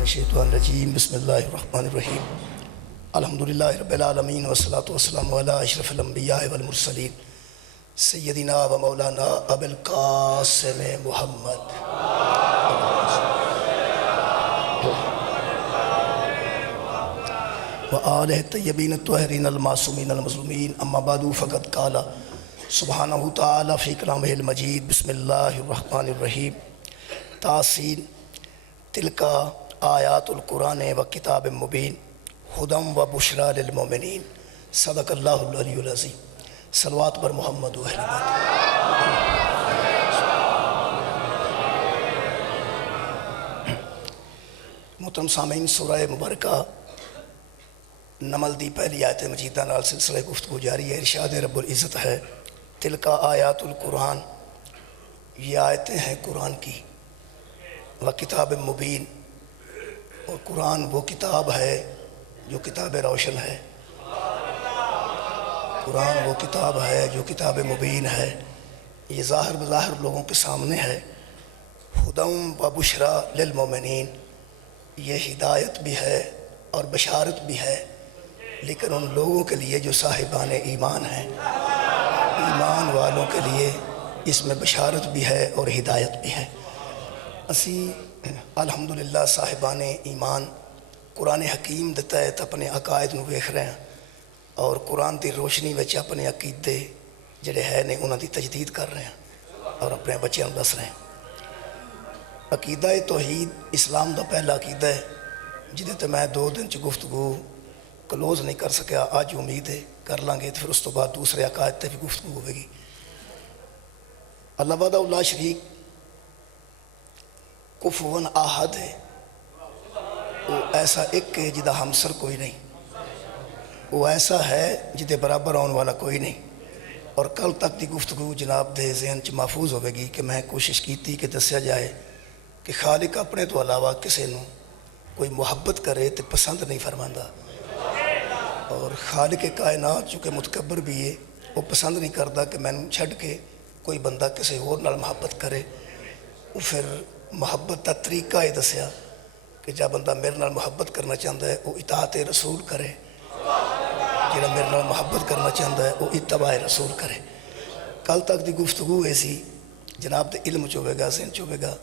الشیطان الرجیم بسم اللہ الرحمن الرحیم الحمدللہ رب العالمین والصلاة والسلام علی اشرف الانبیاء والمرسلین سیدنا و مولانا ابو القاسم محمد وآلہ الطیبین الطاہرین المعصومین المظلومین اما بعد فقد قال سبحانہ تعالی فی کلامہ المجید بسم اللہ الرحمن الرحیم تاسین تلک آیات القرآن و کتاب مبین ہدی و بشریٰ للمؤمنین صدق اللہ العلی العظیم صلوات بر محمد و اہل بیت۔ محترم سامعین، سورہ مبارکہ نمل دی پہلی آیت مجیدہ نال سلسلہ گفتگو جاری ہے۔ ارشاد رب العزت ہے تلک آیات القرآن، یہ آیتیں ہیں قرآن کی، و کتاب مبین، اور قرآن وہ کتاب ہے جو کتاب روشن ہے، قرآن وہ کتاب ہے جو کتاب مبین ہے، یہ ظاہر بظاہر لوگوں کے سامنے ہے۔ ہدی و بشریٰ للمؤمنین، یہ ہدایت بھی ہے اور بشارت بھی ہے، لیکن ان لوگوں کے لیے جو صاحبان ایمان ہیں، ایمان والوں کے لیے اس میں بشارت بھی ہے اور ہدایت بھی ہے۔ اسی الحمدللہ صاحبان ایمان قرآن حکیم دے تحت اپنے عقائد نو ویکھ رہے ہیں اور قرآن دی روشنی وچ اپنے عقیدے جڑے ہے نے انہاں دی تجدید کر رہے ہیں اور اپنے بچیاں نو دس رہے ہیں۔ عقیدہ توحید اسلام دا پہلا عقیدہ ہے جدے تے میں 2 دن چ گفتگو کلوز نہیں کر سکیا، آج امید ہے کر لیں گے، پھر اس تو بعد دوسرے عقائد تے بھی گفتگو ہوئے گی۔ اللہ وحدہ لا شریک کفواً احد ہے، وہ ایسا ایک ہے جدہ ہمسر کوئی نہیں، وہ ایسا ہے جدے برابر آن والا کوئی نہیں۔ اور کل تک دی گفتگو جناب دے ذہن چ محفوظ ہوئے گی کہ میں کوشش کیتی کہ دسیا جائے کہ خالق اپنے تو علاوہ کسے نو کوئی محبت کرے تو پسند نہیں فرماندا، اور خالق کائنات چونکہ متکبر بھی ہے، وہ پسند نہیں کرتا کہ میں چھڈ کے کوئی بندہ کسی اور نال محبت کرے۔ وہ پھر محبت کا طریقہ ہی دسیا کہ جب بندہ میرے نال محبت کرنا چاہتا ہے وہ اطاعت رسول کرے، جڑا میرے نال محبت کرنا چاہتا ہے وہ اتباع رسول کرے۔ کل تک دی گفتگو ایسی جناب دے علم چوے گا، ذہن چوے گا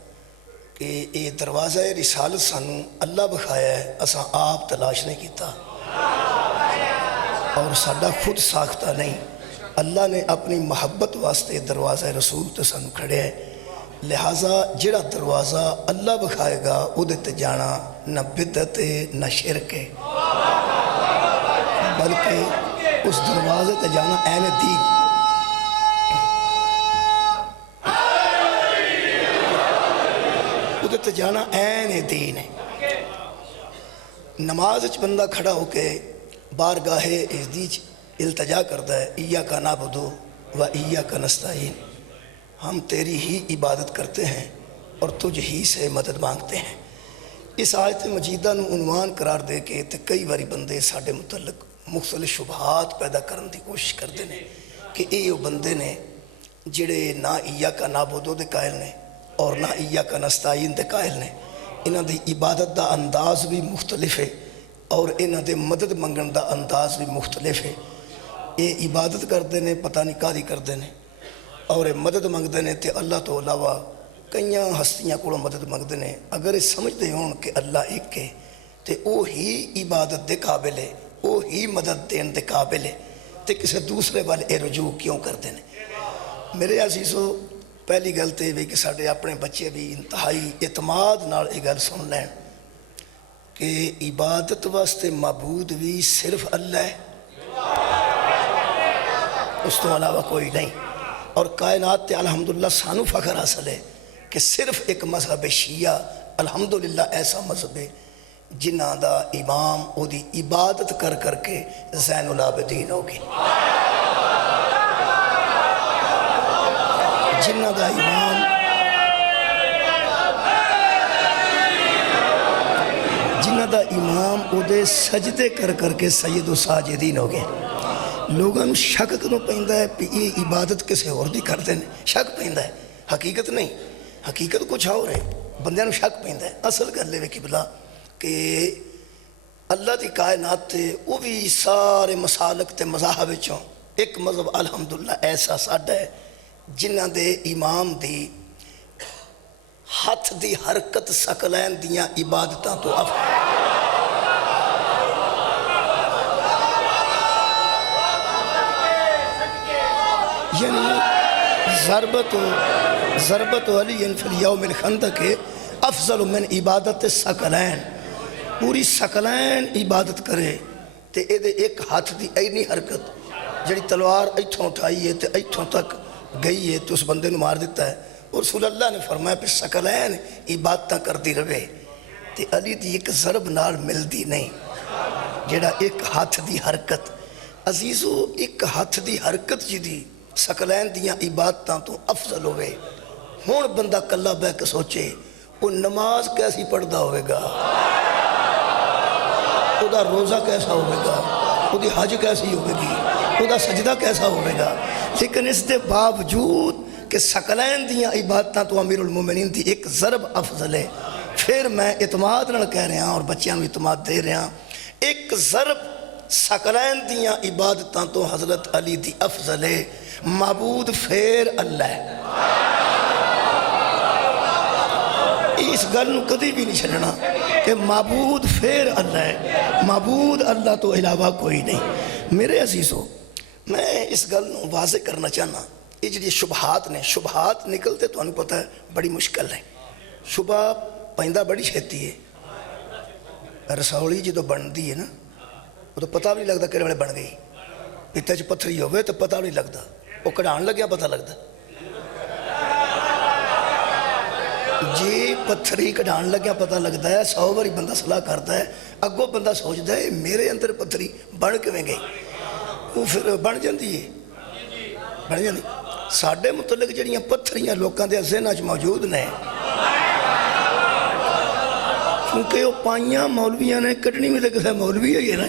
کہ یہ دروازہ رسالت سانو اللہ بخایا ہے، اساں آپ تلاش نہیں کیتا اور ساڈا خود ساختہ نہیں، اللہ نے اپنی محبت واسطے دروازہ رسول تے سانو کھڑے ہے۔ لہٰذا جڑا دروازہ اللہ بکھائے گا وہ تے جانا نہ بدعت نہ شرک ہے، بلکہ اس دروازے تے جانا عین دین۔ وہ تے جانا عین دین ہے۔ نماز وچ بندہ کھڑا ہو کے بارگاہ عزیز التجا کرتا ہے، ایاک نعبد و ایاک نستعین، ہم تیری ہی عبادت کرتے ہیں اور تجھ ہی سے مدد مانگتے ہیں۔ اس آیت مجیدہ نو عنوان قرار دے کے تے کئی باری بندے ساڈے متعلق مختلف شبہات پیدا کرن دی کوشش کرتے ہیں کہ یہ بندے نے جڑے نہ ایاک نعبد دے قائل نے اور نہ ایاک نستعین دے قائل نے، انہاں دی عبادت دا انداز بھی مختلف ہے اور انہاں دے مدد منگن دا انداز بھی مختلف ہے۔ یہ عبادت کرتے ہیں پتہ نہیں کاری کرتے ہیں اور مدد منگتے ہیں تے اللہ تو علاوہ کئی ہستیاں کو مدد منگتے ہیں۔ اگر یہ سمجھتے ہوں کہ اللہ ایک ہے تو وہ ہی عبادت دے قابل ہے، وہ ہی مدد دین دے قابل ہے، تو کسی دوسرے والے اے رجوع کیوں کرتے ہیں؟ میرے عزیزو، پہلی گل تو یہ کہ سارے اپنے بچے بھی انتہائی اعتماد نال یہ گل سن لین کہ عبادت واسطے معبود بھی صرف اللہ ہے، اس تو علاوہ کوئی نہیں۔ اور کائنات تے الحمدللہ سانو فخر حاصل ہے کہ صرف ایک مذہب شیعہ الحمدللہ ایسا مذہب ہے جنہ دا امام او دی عبادت کر کر کے زین العابدین ہو گئی، جنہ دا امام او دے سجدے کر کر کے سید و ساجدین ہو گئے۔ لوگوں نے شک کیوں پیندا ہے کہ یہ عبادت کسی اور دی کرتے ہیں؟ شک پیندا ہے، حقیقت نہیں، حقیقت کچھ اور ہے، بندے نو شک پیندا ہے۔ اصل گل ہے کہ بلا کہ اللہ دی کائنات تے وہ بھی سارے مسالک تے مذاہب وچوں ایک مذہب الحمدللہ ایسا ساڈا ہے جنہ دے امام دی ہاتھ دی حرکت ثقلین دیاں عبادتاں تو یعنی ضربت علی فی الیوم الخندق افضل من عبادت ثقلین، پوری ثقلین عبادت کرے تے اے دے ایک ہاتھ دی اینی حرکت جڑی تلوار ایتھوں اٹھائی ہے تے ایتھوں تک گئی ہے تو اس بندے نو مار دیتا ہے، اور رسول اللہ نے فرمایا پھر ثقلین عبادتاں کر دی رہے تے علی دی ایک ضرب نال مل دی نہیں، جڑا ایک ہاتھ دی حرکت عزیزو ایک ہاتھ دی حرکت جی دی ثقلین دیاں عبادتاں تو افضل ہوئے۔ ہون بندہ کلہ بے کے سوچے وہ نماز کیسی پڑھدا ہوئے گا، وہ دا روزہ کیسا ہوئے گا، وہ دی حج کیسی ہوئے گی، وہ دا سجدہ کیسا ہوئے گا، لیکن اس دے باوجود کہ ثقلین دیاں عبادتاں تو امیر المومنین دی ایک ضرب افضل ہے۔ پھر میں اعتماد نہ کہہ رہا ہوں اور بچیاں میں اعتماد دے رہا ہوں، ایک ضرب ثقلین دیاں عبادتاں تو حضرت علی دی افضل ہے، معبود پھر اللہ ہے۔ اس گل نو کدی بھی نہیں چھڑنا کہ معبود پھر اللہ ہے، معبود اللہ تو علاوہ کوئی نہیں۔ میرے عزیزو میں اس گل نو واضح کرنا چاہنا، یہ جڑی شبہات نے، شبہات نکلتے تو انہوں پتہ ہے بڑی مشکل ہے، شبہ پہندہ بڑی چھتی ہے، رسولی جی تو بن دی ہے نا وہ تو پتہ بھی نہیں لگتا کہ بڑے بن گئی، اتنے چھ پتھری ہوئے تو پتہ نہیں لگتا، وہ کڑھان لگیا پتہ لگتا جی، پتھری کڑھان لگیا پتہ لگتا ہے، 100 باری بندہ صلاح کرتا ہے، اگو بندہ سوچتا ہے میرے اندر پتھری بن کے میں گئی، وہ پھر بن جاندی ہے، بن جاندی۔ ساڑھے متعلق جڑیاں پتھریاں لوکاں دے ذہناں وچ موجود نے، کیونکہ وہ پائیاں مولویاں نے کٹنی میں کسے مولوی ہوئی ہے نا۔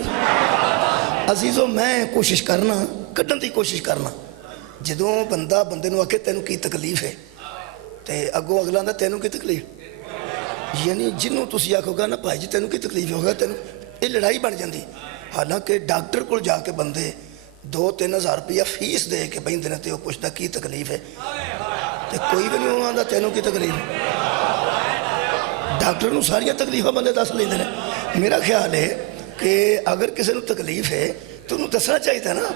عزیزو میں کوشش کرنا، کٹن دی کوشش کرنا، جدوں بندہ بندے نو آکے تینوں کی تکلیف ہے تے اگوں اگلا دا تینوں کی تکلیف، یعنی جنوں تسی آکھو گا نا بھائی جی تینوں کی تکلیف ہوگا، تینوں یہ لڑائی بن جاندی۔ حالانکہ ڈاکٹر کو جا کے بندے 2-3 ہزار روپیہ فیس دے کے بہن دینے تے وہ پوچھتا کی تکلیف ہے تے کوئی بھی نہیں ہوگا تینوں کی تکلیف ہے، ڈاکٹر نو ساریاں تکلیفیں بندے دس لیں دینے۔ میرا خیال ہے کہ اگر کسی نو تکلیف ہے تو انہوں دسنا چاہیے تھا نا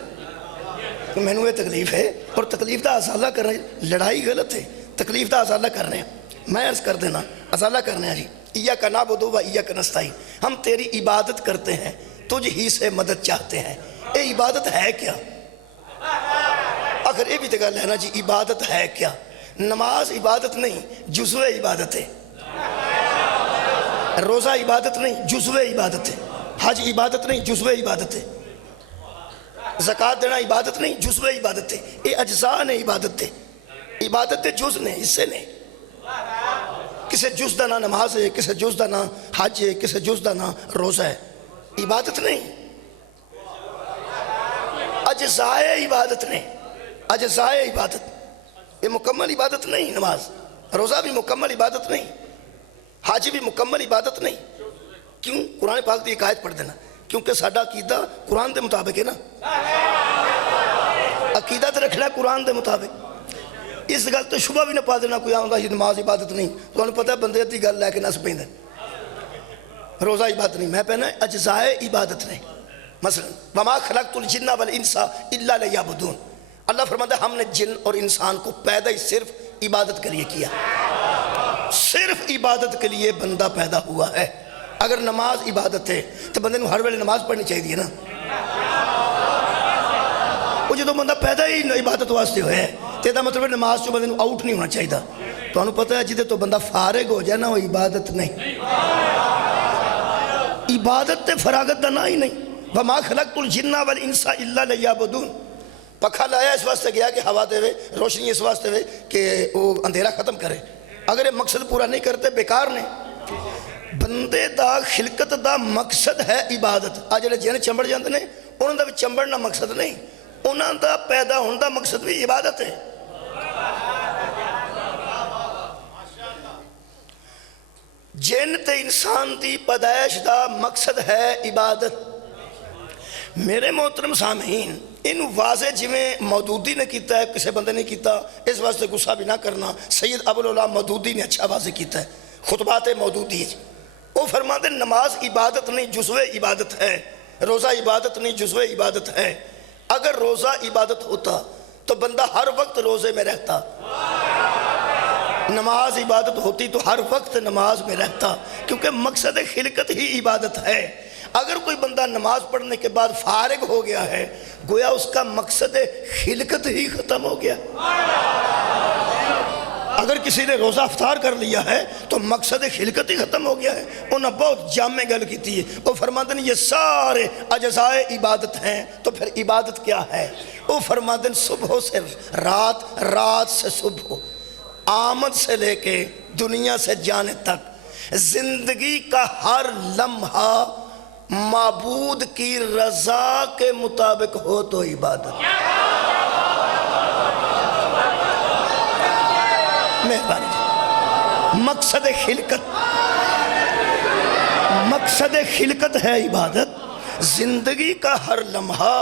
کہ میں نو یہ تکلیف ہے، اور تکلیف دا ازالہ کرنا، لڑائی غلط ہے، تکلیف دا ازالہ کرنے ہیں۔ میں عرض کر دینا ازالہ کرنے ہیں جی، ایاک نعبد و ایاک نستعین، ہم تیری عبادت کرتے ہیں، تجھ ہی سے مدد چاہتے ہیں۔ اے عبادت ہے کیا؟ اگر یہ بھی تگل ہے نا جی عبادت ہے کیا؟ نماز عبادت نہیں، جزو عبادت ہے، روزہ عبادت نہیں، جزو عبادت ہے، حج عبادت نہیں، جزو عبادت ہے، زکوٰۃ دینا عبادت نہیں، جزو عبادت ہے، یہ اجزاء نے عبادت ہے، عبادت دے جز نے، حصے نے، کسے جز دا نہ نماز ہے، کسے جز دا نہ حج ہے، کسے جز دا نہ روزہ ہے، عبادت نہیں، اجزاء عبادت نے، اجزاء عبادت، یہ مکمل عبادت نہیں، نماز روزہ بھی مکمل عبادت نہیں، حج بھی مکمل عبادت نہیں۔ کیوں؟ قرآن پاک دی ایک آیت پڑھ دینا، کیونکہ ساڈا عقیدہ قرآن دے مطابق ہے نا، عقیدہ تے رکھنا قرآن دے مطابق، اس گل تو شبہ بھی نہ پا دینا کوئی آندا ہی نماز عبادت نہیں، تو انہوں پتہ ہے بندے دی گل لے کے نس پیندے، روزہ عبادت نہیں، میں پہنا اجزاء عبادت نہیں۔ مثلا وما خلقت الجن والانس الا لیعبدون، اللہ فرماتا ہے ہم نے جن اور انسان کو پیدا ہی صرف عبادت کے لیے کیا، صرف عبادت کے لیے بندہ پیدا ہوا ہے۔ اگر نماز عبادت ہے تو بندے نو ہر ویلے نماز پڑھنی چاہیے نا، وہ جدو بندہ پیدا ہی عبادت واسطے ہوئے ہے تو یہ مطلب نماز چو بندے نو آؤٹ نہیں ہونا چاہیے، تو انہوں پتہ ہے جدے تو بندہ فارغ ہو جائے نا وہ عبادت نہیں، عبادت تے فراغت دا نہ ہی نہیں۔ وما خلقت الجن والانس الا لیعبدون، پکھا لایا اس واسطے گیا کہ ہوا دے وے، روشنی اس واسطے وے کہ وہ اندھیرا ختم کرے، اگر یہ مقصد پورا نہیں کرتے بیکار نے۔ بندے دا خلقت دا مقصد ہے عبادت، آج جڑے جن چمبڑ جاندے نے انہوں دا بھی چمبڑنا مقصد نہیں، انہوں دا پیدا ہونے دا مقصد بھی عبادت ہے۔ جن تے انسان دی پیدائش دا مقصد ہے عبادت۔ میرے محترم سامعین، ان واضح جویں مودودی نے کیتا ہے، کسی بندے نے کیتا، اس واسطے غصہ بھی نہ کرنا، سید ابوالعلا مودودی نے اچھا واضح کیتا ہے خطبات مودودی۔ وہ فرماتے ہیں نماز عبادت نہیں جزو عبادت ہے، روزہ عبادت نہیں جزو عبادت ہے۔ اگر روزہ عبادت ہوتا تو بندہ ہر وقت روزے میں رہتا، نماز عبادت ہوتی تو ہر وقت نماز میں رہتا، کیونکہ مقصد خلقت ہی عبادت ہے۔ اگر کوئی بندہ نماز پڑھنے کے بعد فارغ ہو گیا ہے، گویا اس کا مقصد خلقت ہی ختم ہو گیا۔ اگر کسی نے روزہ افطار کر لیا ہے تو مقصد خلقت ہی ختم ہو گیا ہے۔ انہوں نے بہت جامع گل کی ہے، وہ فرماتے ہیں یہ سارے اجزائے عبادت ہیں، تو پھر عبادت کیا ہے؟ وہ فرماتے ہیں صبح سے رات، رات سے صبح، آمد سے لے کے دنیا سے جانے تک زندگی کا ہر لمحہ معبود کی رضا کے مطابق ہو تو عبادت۔ مہربانی جی، مقصد خلقت ہے عبادت۔ زندگی کا ہر لمحہ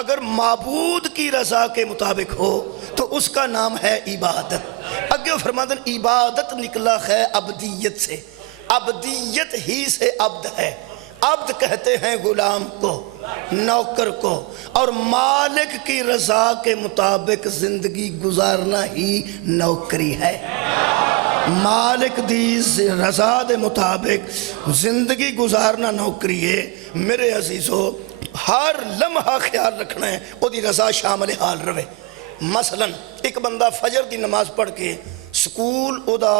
اگر معبود کی رضا کے مطابق ہو تو اس کا نام ہے عبادت۔ اگے فرماتے ہیں عبادت نکلا ہے عبدیت سے، عبدیت ہی سے عبد ہے۔ عبد کہتے ہیں غلام کو، نوکر کو، اور مالک کی رضا کے مطابق زندگی گزارنا ہی نوکری ہے۔ مالک دی رضا دے مطابق زندگی گزارنا نوکری ہے۔ میرے عزیزو، ہر لمحہ خیال رکھنا ہے وہ دی رضا شامل حال رہے۔ مثلا ایک بندہ فجر دی نماز پڑھ کے سکول او دا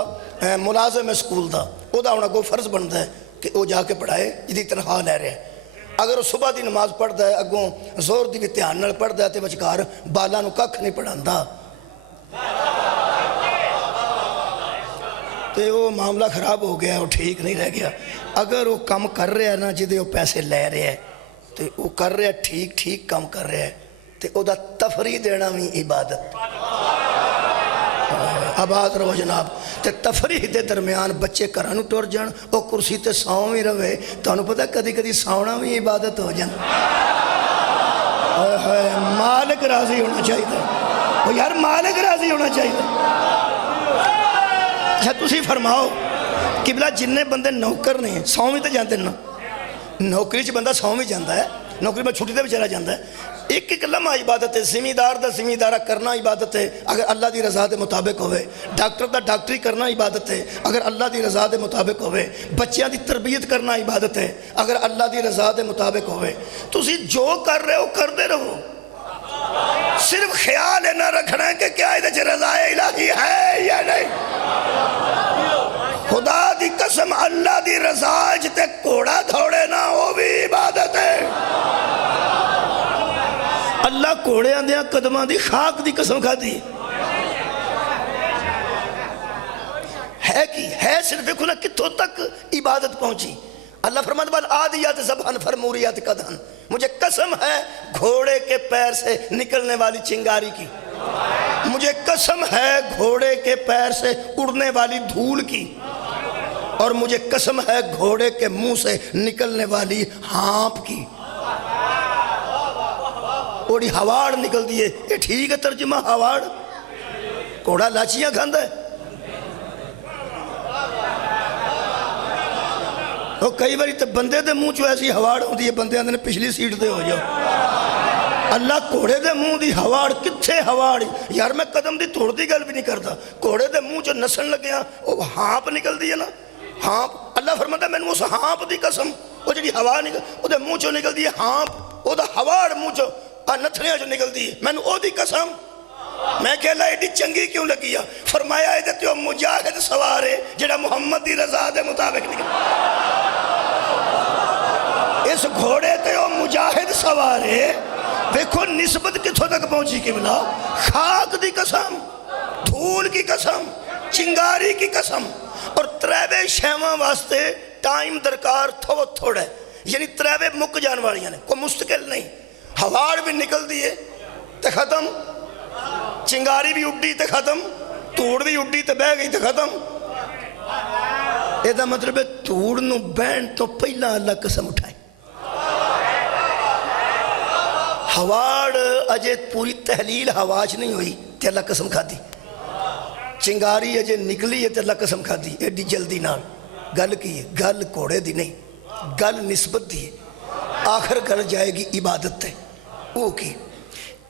ملازم ہے، سکول دا او دا انہاں کو فرض بنتا ہے کہ وہ جا کے پڑھائے جدی تنخواہ لے رہے ہیں۔ اگر وہ صبح دی نماز پڑھتا ہے، اگوں زور دی بھی دھیان نال پڑھتا ہے تے وچکار بالا نو ککھ نہیں پڑھاندا، تے وہ معاملہ خراب ہو گیا، وہ ٹھیک نہیں رہ گیا۔ اگر وہ کم کر رہا ہے نا جدے وہ پیسے لے رہے ہیں تے وہ کر رہا ہے ٹھیک ٹھیک کم کر رہا ہے، تے او دا تفریح دینا بھی عبادت۔ آباد رہو جناب، تے تفریح دے درمیان بچے گھراں نوں ٹر جان، او کرسی تے ساؤں بھی رہے، تانوں پتہ کدی کدی ساؤنا بھی عبادت ہو جان۔ مالک راضی ہونا چاہیے، وہ یار مالک راضی ہونا چاہیے۔ اچھا تسی فرماؤ قبلہ جننے بندے نوکر نے ساؤں بھی تے جاندے نا، نوکری چ بندہ ساؤں بھی جاندا ہے، نوکری میں چھٹی تے بیچارہ جاندا ہے۔ ایک ایک لمحہ عبادت ہے۔ زمیندار دا زمیندارہ کرنا عبادت ہے اگر اللہ دی رضا دے مطابق ہوئے۔ ڈاکٹر دا ڈاکٹری کرنا عبادت ہے اگر اللہ دی رضا دے مطابق ہوئے۔ بچیاں دی تربیت کرنا عبادت ہے اگر اللہ دی رضا دے مطابق ہوئے۔ تسی جو کر رہے ہو کردے رہو، صرف خیال نہ رکھنا ہے کہ کیا ادھے رضا الہی ہے یا نہیں۔ خدا دی قسم اللہ دی رضا جتے کوڑا دھوڑے نہ وہ بھی عبادت ہے۔ اللہ کوڑے آندیاں قدمہ دی خاک دی قسم کھا دی ہے کی ہے، صرف دیکھو نا کتوں تک عبادت پہنچی۔ اللہ فرماتا بال آدیات زبان فرموریات قدھن، مجھے قسم ہے گھوڑے کے پیر سے نکلنے والی چنگاری کی، مجھے قسم ہے گھوڑے کے پیر سے اڑنے والی دھول کی، اور مجھے قسم ہے گھوڑے کے منہ سے نکلنے والی ہانپ کی۔ اوڑی ہواڑ نکل دیئے، یہ ٹھیک ہے ترجمہ ہواڑ؟ کوڑا لاچیاں کھاندہ ہے۔ وہ کئی باری تے بندے دے منہ چو ایسی ہواڑ ہوں دی ہے، بندے آندھے نے پچھلی سیٹ دے ہو جاؤ۔ اللہ کوڑے دے منہ دی ہواڑ کتھے ہواڑ؟ یار میں قدم دی توڑ دی گل بھی نہیں کرتا، کوڑے دے منہ چو نسل لگے ہیں، وہ ہانپ نکل دی ہے نا، ہانپ۔ اللہ فرماتا ہے میں نے اس ہانپ دی قسم، وہ جڑی ہوا نکل وہ دے منہ چو نکل دی ہے ہانپ، وہ دا ہواڑ منہ چو نتھریاں جو نکل دی ہے، میں نے او دی قسم۔ میں کہلا ایڈی چنگی کیوں لگیا؟ فرمایا ہے تے وہ مجاہد سوارے جڑا محمد دی رضا دے مطابق نکل، اس گھوڑے تے وہ مجاہد سوارے۔ دیکھو نسبت کتھوں تک پہنچی قبلہ، خاک دی قسم، دھول کی قسم، چنگاری کی قسم۔ اور تریوے شیواں واسطے ٹائم درکار تھوڑا ہے، یعنی تریوے مک جان والیاں نے، کوئی مستقل نہیں۔ ہواڑ بھی نکل دیئے تے ختم، چنگاری بھی اڈی تے ختم، توڑ بھی اڈی تے بہ گئی تے ختم۔ ਇਹਦਾ ਮਤਲਬ ਹੈ ਧੂੜ ਨੂੰ ਬਹਿਣ ਤੋਂ ਪਹਿਲਾਂ ਅੱਲਾ ਕਸਮ ਉਠਾਏ। ਹਵਾੜ ਅਜੇ ਪੂਰੀ ਤਹਲੀਲ ਹਵਾ 'ਚ ਨਹੀਂ ਹੋਈ ਤੇ ਅੱਲਾ ਕਸਮ ਖਾਦੀ। ਚਿੰਗਾਰੀ ਅਜੇ ਨਿਕਲੀ ਹੈ ਤੇ ਅੱਲਾ ਕਸਮ ਖਾਦੀ ਐਡੀ ਜਲਦੀ ਨਾਲ। ਗੱਲ ਕੀ ਹੈ? ਗੱਲ ਘੋੜੇ ਦੀ ਨਹੀਂ, ਗੱਲ ਨਿਸਬਤ ਦੀ ਹੈ। ਆਖਰ ਗੱਲ ਜਾਏਗੀ ਇਬਾदत ਤੇ। ਉਹ ਕੀ?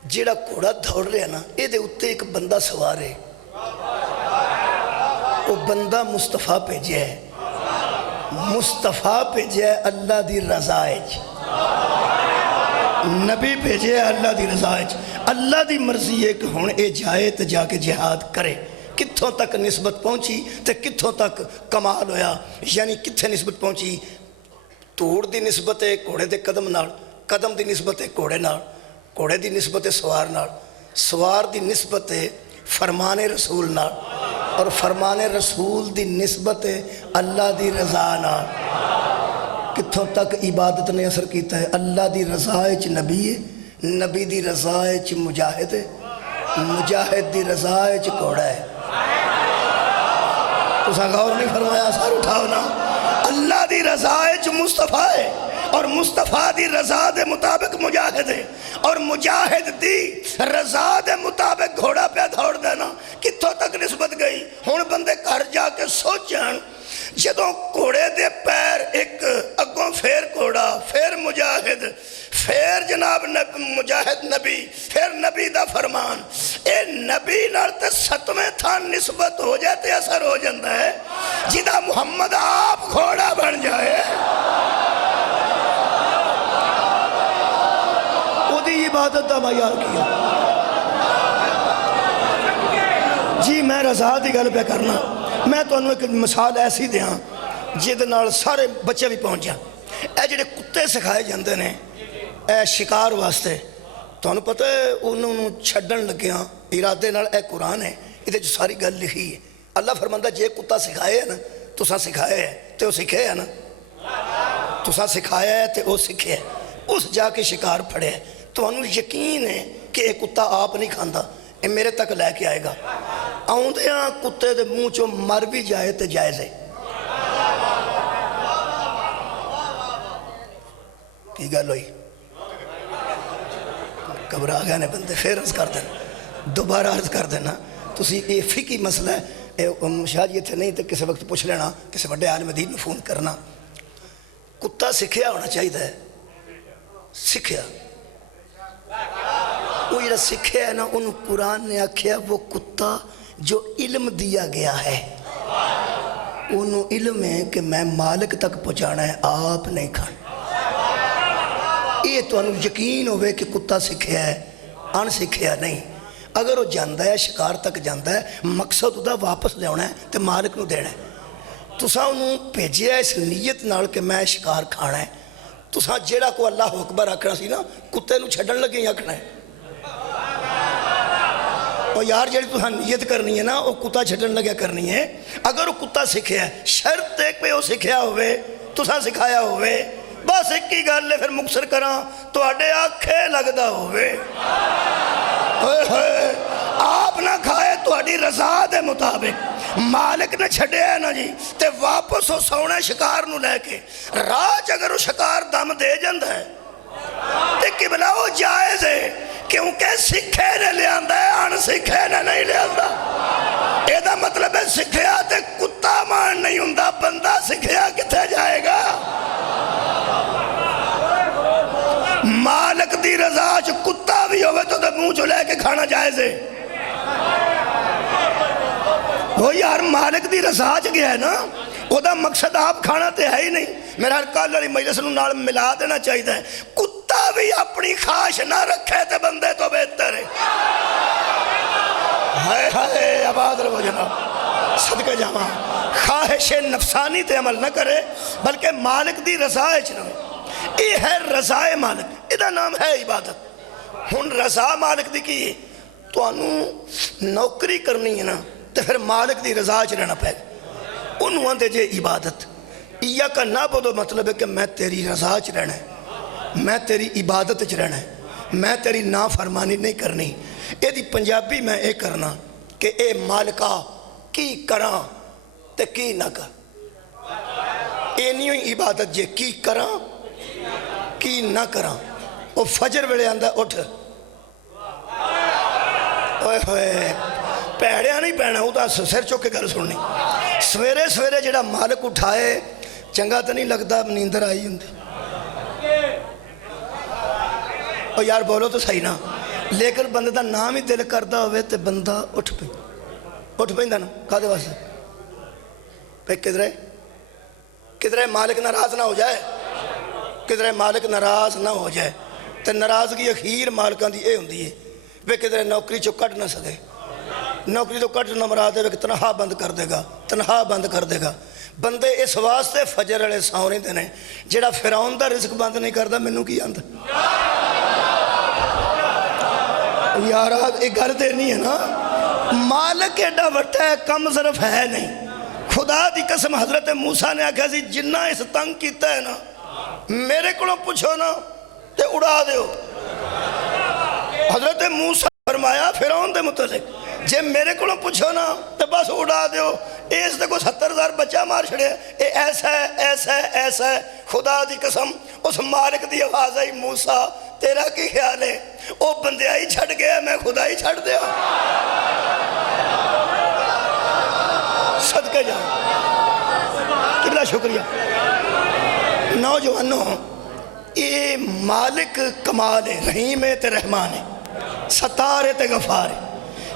ਜਿਹੜਾ ਘੋੜਾ ਦੌੜ ਰਿਹਾ ਨਾ, ਇਹਦੇ ਉੱਤੇ ਇੱਕ ਬੰਦਾ ਸਵਾਰ ਹੈ। वो बंदा मुस्तफा भेजा है, मुस्तफा भेजा है अल्लाह दी रज़ा च, नबी भेजे अल्लाह दी रज़ा च। अल्लाह दी मर्जी है कि हुण ये जाए तो जाके जिहाद करे। कित्थों तक निस्बत पहुँची तो कित्थों तक कमाल होया, यानी कित्थे निस्बत पहुँची? धूड़ दी निस्बत है घोड़े के कदम नाल, कदम की निस्बत है घोड़े नाल, घोड़े की निस्बत है सवार नाल, सवार की निस्बत है फरमाने रसूल नाल, और फरमाने रसूल की निस्बत है अल्लाह की रज़ा नाल। कित्थों तक इबादत ने असर किया है? अल्लाह की रज़ा च नबी है, नबी की रज़ा च मुजाहिद है, मुजाहिद की रज़ा च घोड़ा है। तुसां गौर नहीं फरमाया? सर उठाओ ना। अल्लाह की रज़ा च मुस्तफा है और मुस्तफा की रज़ा के मुताबिक मुजाहिद है, और मुजाहिद की रज़ा के मुताबिक घोड़ा पे दौड़ देना। कित्थों तक निस्बत गई? हुण बंदे घर जाके सोचण, जदों घोड़े दे पैर एक अगों फिर घोड़ा, फिर मुजाहिद, फिर जनाब मुजाहिद नबी, फिर नबी दा फरमान, ये नबी नाल ते 7वें थान निस्बत हो जाए तो असर हो जाता है जिदा मुहम्मद आप घोड़ा बन जाए। ओदी इबादत दा मयार किया जी। मैं रज़ा की गल पे करना। मैं तुहानू एक मिसाल ऐसी दें जिहदे नाल सारे बच्चे भी पहुँच जान। ये जिहड़े कुत्ते सिखाए जाते हैं ए शिकार वास्ते, तुहानू पता है उन्होंने छड्डण लग्गियां इरादे नाल ए कुरान है, इहदे च सारी गल लिखी है। अल्लाह फरमांदा जे कुत्ता सिखाए है ना, तुसां सिखाया है तो सीखे है ना, तुसां सिखाया है तो सीखे, उस जाके शिकार फड़े। तुहानू यकीन है कि यह कुत्ता आप नहीं खाता, ये मेरे तक लैके आएगा। आउंदियां कुत्ते के मूँह चो मर भी जाए तो जायज़ है। की गल हुई? घबरा गए ने बंदे। फिर अर्ज कर देना, दोबारा अर्ज कर देना। तुसी ये फिकी मसला है, शाह जी इतने नहीं तो किसी वक्त पूछ लेना, किसी बड़े आलिम दीन में फोन करना। कुत्ता सिखिया होना चाहिए, सिखिया। वो जो सिखिया है ना, उन्होंने कुरान ने आख्या वो कुत्ता जो इल्म दिया गया है, उन्होंने इल्म है कि मैं मालिक तक पहुँचाना है, आप नहीं खाना। ये तो यकीन होवे कि कुत्ता सिखिया है, अन सिखिया नहीं। अगर वो जाता है शिकार तक जाता है, मकसद उसका वापस लिया है तो मालिक को देना है। तुसां उन्होंने भेजिया इस नीयत नाल कि मैं शिकार खाना है। तुसां जेड़ा को अल्लाह अकबर आखना सी ना, कुत्ते नूं छड्डण लगे ही आखना है। और यार जी तुसां नीयत करनी है ना, वो कुत्ता छड्डण लगे करनी है। अगर वो कुत्ता सिखिया है, शर्त एक पे वो सिखिया होवे, तुसां सिखाया होवे, बस एक ही गल है। फिर मुक्सर करा तुहाडे आखे लगदा होवे, आप ना खाए तुहाडी रज़ा दे मुताबिक, मालिक ने छड्डिया ना जी ते वापस वो सौने शिकार नूं लैके राह च अगर वो शिकार दम दे जांदा है ते किबला वो जायज़ है, क्योंकि सिखे ने लियांदा है, अणसिखे ने नहीं लियांदा। ਇਹਦਾ मतलब है सिखिया ते कुत्ता मान नहीं हुंदा, बंदा सिखिया कित्थे जाएगा? मालिक दी रज़ा च कुत्ता भी होवे तो मुंह चो लैके खाना जायज़ है। वो यार मालिक दी रज़ा च गया है ना, ओदा मकसद आप खाना तो है ही नहीं। मेरा कल वाली मजलिस नूं नाल मिला देना चाहिए है। कुत्ता भी अपनी खाश ना रखे तो बंदे तो बेहतर है। हाय हाय आबाद रहो जनाब, सदके जावा। ख्वाहिश नफसानी ते अमल न करे, बल्कि मालिक दी रज़ा च रहे। ये है रज़ाए मालिक, इहदा नाम है इबादत। हुण रज़ा मालिक दी की? तुहानू नौकरी करनी है ना, तो फिर मालिक दी रज़ा च रहना पेगा। उन्होंने आंदे जे इबादत। इया का ना बोलो मतलब है कि मैं तेरी रज़ा च रहना है, मैं तेरी इबादत च रहना है, मैं तेरी ना फरमानी नहीं करनी। यदि पंजाबी मैं ये करना कि ए मालिका की करा ते की ना कर, इन्नी ही इबादत जे की करा की ना करा। वो फजर वेले आंदा उठ, ओए होए भैड़िया नहीं पैना, वो सिर चुक के गल सुननी। सवेरे सवेरे जेड़ा मालिक उठाए चंगा तो नहीं लगता, नींदर आई होंगी। ओ यार बोलो तो सही ना, लेकिन बंदे का नाम ही दिल करता हो तो बंदा उठ पैंदा ना। कादे वास्ते भाई किधरे किधरे मालिक नाराज ना हो जाए, किधरे मालिक नाराज ना हो जाए। तो नाराजगी अखीर मालिकों की यह होंगी है वे किधरे नौकरी चो कढ़ ना सके। नौकरी तो कढ़ ना मरा दे, तनख्वाह बंद कर देगा, तनख्वाह बंद कर देगा। बंदे इस वास्ते फजर वाले सौ रहिंदे ने, जिहड़ा फिरौन दा रिस्क बंद नहीं करता। मैनू की आंदा यार, एक गल तो नहीं है ना, मालिक एडा वड्डा है, कम सिर्फ है नहीं। खुदा की कसम हजरत मूसा ने आख्या सी जिन्ना इस तंग किया है ना, मेरे को पूछो ना तो उड़ा दो। हजरत मूसा फरमाया फिरौन दे मुतलिक, जे मेरे को पूछो ना तो बस उड़ा दो। इस को 70,000 बच्चा मार छड़े, ये ऐसा है ऐसा है ऐसा है। खुदा की कसम उस मालिक की आवाज आई, मूसा तेरा की ख्याल है? वो बंदिया ही छड़ गया, मैं खुदा ही छड़ दिया। सदके जा, कितना शुक्रिया। नौजवानों, ये मालिक कमाल है, रहीम है ते रहमान है, सतार है ते गफार है।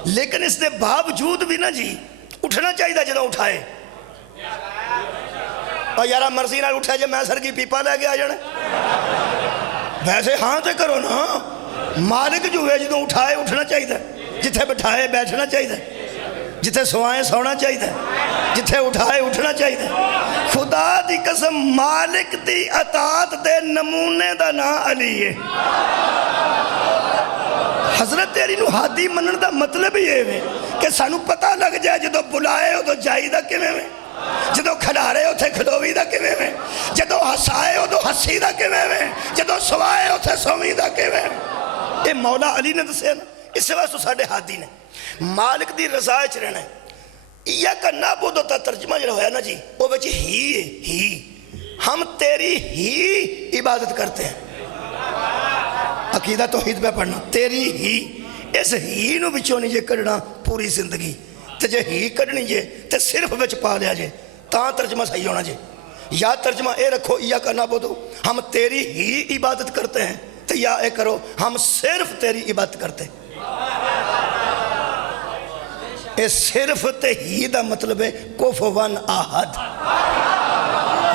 लेकिन इसके बावजूद भी ना जी उठना चाहिए जो उठाए। और यार मर्जी ना उठा, जे मैं सर की पीपा लैके आ जाना। वैसे हाँ तो करो ना, मालिक जो है जो उठाए उठना चाहिए, जिथे बिठाए बैठना चाहिए, जिथे सोआए सोना चाहिए, जिथे उठाए उठना चाहिए। खुदा की कसम मालिक की अतात दे नमूने का नाम अली है। हजरत अली नूं हादी मनण दा मतलब ही ये है कि सानू पता लग जाए जो बुलाए उदों जाईदा किवें में, जो खिलारे उथे खलोवी दा किवें में, जो हसाए उदों हसी दा किवें में, जो सवाए उथे सोवी दा किवें। ये मौला अली ने दसिया ना, इस वास्ते साडे हादी ने मालिक दी रज़ा च रहना। या करना बोधो दा तर्जमा जो होया ना जी, वो बच ही है, ही हम तेरी ही इबादत करते हैं। अकीदा तौहीद पे पढ़ना, तेरी ही, इस ही नूं विचों नहीं जे कढ़ना पूरी जिंदगी, तो जे ही कढ़नी जे तो सिर्फ विच पा लिया जे, तां तर्जमा सही होना जे। या तर्जमा ये रखो, या करना बोधो हम तेरी ही इबादत करते हैं, तो या ये करो हम सिर्फ तेरी इबादत करते हैं। ये सिर्फ ते ही दा मतलब है कुफुवन आहद।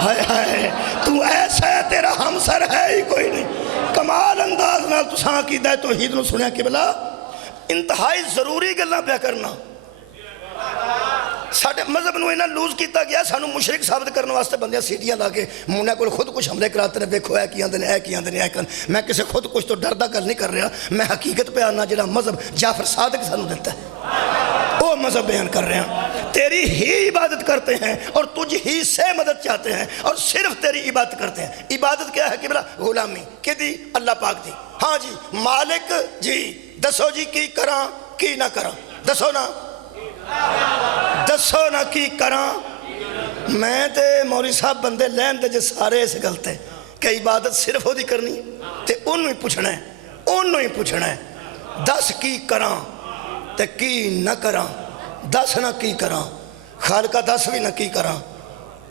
हाय हाय तू ऐसा है, तेरा हमसर है ही कोई नहीं। कमाल अंदाज नाल तुसां कीदा तौहीद नूं सुनिया किबला, इंतहाई जरूरी गल्लां पिया करना। साडे मजहब नूं इन्ना लूज किया गया, सानू मुशरिक साबित करने वास्ते बंदियां सीटियां ला के मुन्ने कोल खुद कुछ हमले कराते ने। देखो है की आंदे ने, की आंदे ने, मैं किसी खुद कुछ तो डरदा गल नहीं कर रहा, मैं हकीकत पे आना जिहड़ा मजहब जाफर सादिक सानू दिता है वो मजहब बयान कर रहे हैं। तेरी ही इबादत करते हैं और तुझ ही से मदद चाहते हैं और सिर्फ तेरी इबादत करते हैं। इबादत क्या है कि बोला गुलामी कि अल्लाह पाक दी। हाँ जी मालिक जी दसो जी की करा की ना करा, दसो ना, दसो ना की करा। मैं ते मौली साहब बंदे लैन दे जे सारे इस गल ते कि इबादत सिर्फ ओदी करनी ते उन्होंने ही पूछना है, उन्होंने ही पूछना है दस की करा ते की ना करा, दस ना की करा। खालका दस भी ना की करा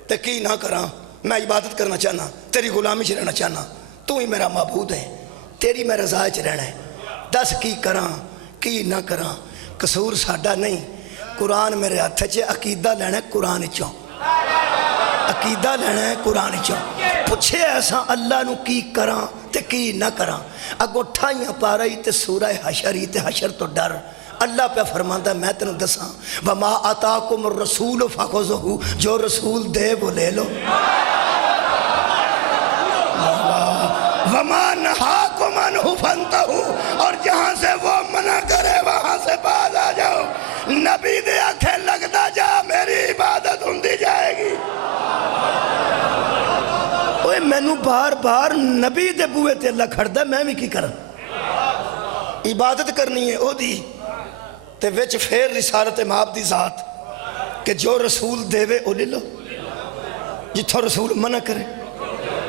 ते की ना करा। मैं इबादत करना चाहना, तेरी गुलामी च रहना चाहना, तू ही मेरा महबूद है, तेरी मैं रज़ा च रहना है। दस की करा की ना करा। कसूर साडा नहीं, कुरान मेरे हथ च, अकीदा लेना कुरान चों, अकीदा लेना है कुरान चों। पुछे ऐसा अल्लाह नू की करा ते की ना करा। अगों ठाइयां पा रही ते सूरह हशर ते हशर तो डर। अल्लाह पे फरमांदा मैं तेन दसा वमा आताकुम रसूल फखुज़हू, जो रसूल दे वो ले लो। वमा नहाकुम अन्हु फंतहू, और जहाँ से वो मना करे वहाँ से बाज आ जाओ। नबी दे आखे लगदा जा मेरी इबादत हुंदी जाएगी। ओए मैनू बार बार नबी दे बूहे ते अल्लाह खड़दा, मैं भी की करा। इबादत करनी है ओदी ते विच फिर रिसालत माप दी जात कि जो रसूल देवे ओ ले लो। जिथों रसूल मना करे